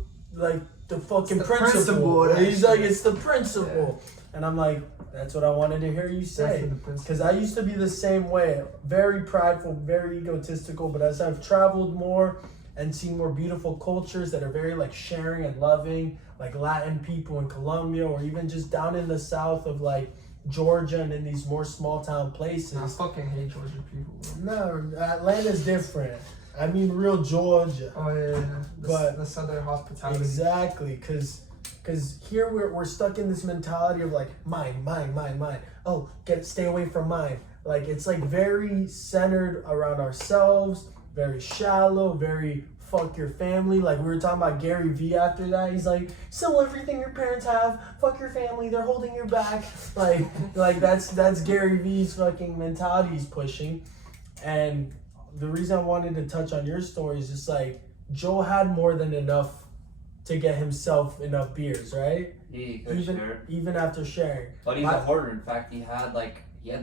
fucking principle. He's like, it's the principle. Yeah. And I'm like, that's what I wanted to hear you say. Because I used to be the same way, very prideful, very egotistical. But as I've traveled more and seen more beautiful cultures that are very like sharing and loving, like Latin people in Colombia, or even just down in the south of like Georgia and in these more small town places. I fucking hate Georgia people, bro. No, Atlanta's different. I mean real Georgia. Oh yeah. But the southern hospitality. Exactly, because here we're stuck in this mentality of like mine. Oh, stay away from mine. Like, it's like very centered around ourselves, very shallow, very fuck your family. Like, we were talking about Gary Vee after that. He's like, sell everything your parents have, fuck your family, they're holding your back. Like that's Gary Vee's fucking mentality he's pushing. And the reason I wanted to touch on your story is just like, Joel had more than enough to get himself enough beers, right? He could share. Even after sharing. But he's a hoarder. In fact, he had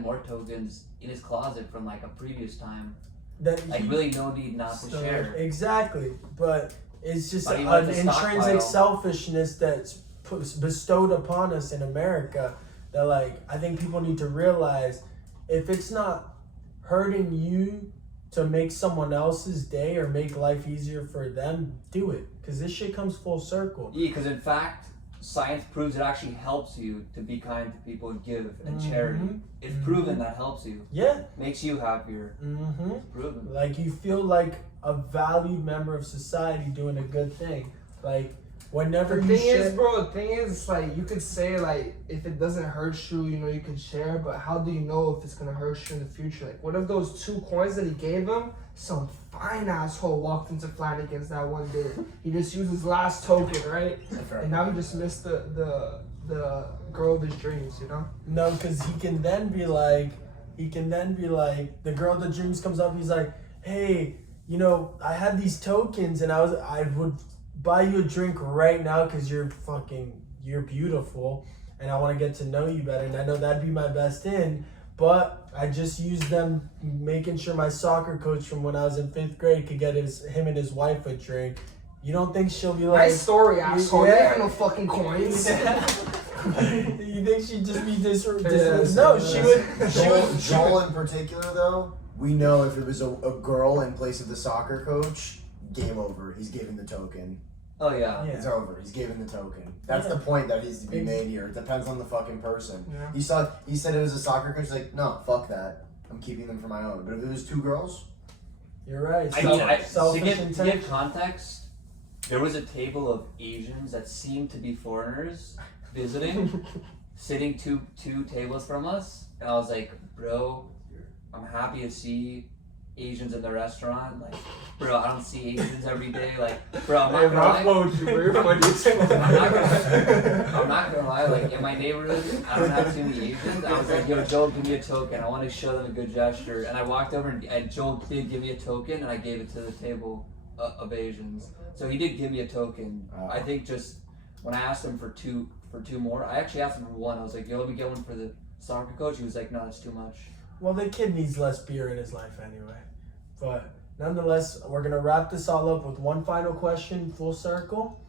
more tokens in his closet from like a previous time. Really no need not to share. Exactly. But it's just an intrinsic selfishness that's bestowed upon us in America that, like, I think people need to realize, if it's not hurting you to make someone else's day or make life easier for them, do it. Because this shit comes full circle. Yeah, because in fact, science proves it actually helps you to be kind to people and give and charity. It's proven that helps you. Yeah. Makes you happier. It's proven. Like, you feel like a valued member of society doing a good thing. Like, whenever the thing is, like, you could say, like, if it doesn't hurt you, you know, you can share, but how do you know if it's gonna hurt you in the future? Like, what if those 2 coins that he gave him, some fine asshole walked into Flanagan's that one day. He just used his last token, right? And now he just missed the girl of his dreams, you know? No, because he can then be like, the girl of the dreams comes up, he's like, hey, you know, I had these tokens and I would buy you a drink right now because you're beautiful and I want to get to know you better, and I know that'd be my best in, but I just used them making sure my soccer coach from when I was in 5th grade could get him and his wife a drink. You don't think she'll be like, nice story, asshole. You have no fucking coins. You think she'd just be No, she would. Joel in particular, though, we know if it was a girl in place of the soccer coach, game over. He's giving the token. Oh yeah. It's over. He's giving the token. That's the point that needs to be made here. It depends on the fucking person. Yeah. He said it was a soccer coach. Like, no, fuck that. I'm keeping them for my own. But if it was 2 girls, you're right. To give context, there was a table of Asians that seemed to be foreigners visiting, sitting two tables from us, and I was like, bro, I'm happy to see Asians in the restaurant. Like, bro, I don't see Asians every day. Like, bro, I'm not gonna lie. Like, in my neighborhood, I don't have too many Asians. I was like, yo, Joel, give me a token. I want to show them a good gesture. And I walked over and Joel did give me a token, and I gave it to the table of Asians. So he did give me a token. I think just when I asked him for two more, I actually asked him for 1. I was like, yo, let me get one for the soccer coach. He was like, no, that's too much. Well, the kid needs less beer in his life anyway. But nonetheless, we're going to wrap this all up with one final question, full circle.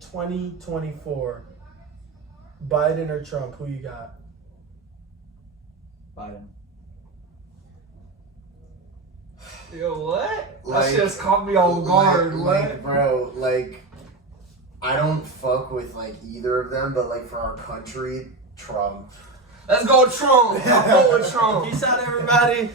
2024. Biden or Trump? Who you got? Biden. Yo, what? Like- that shit just caught me off guard. Like, bro, like, I don't fuck with like either of them, but like for our country, Trump. Let's go Trump. I'm going with Trump. Peace out, everybody.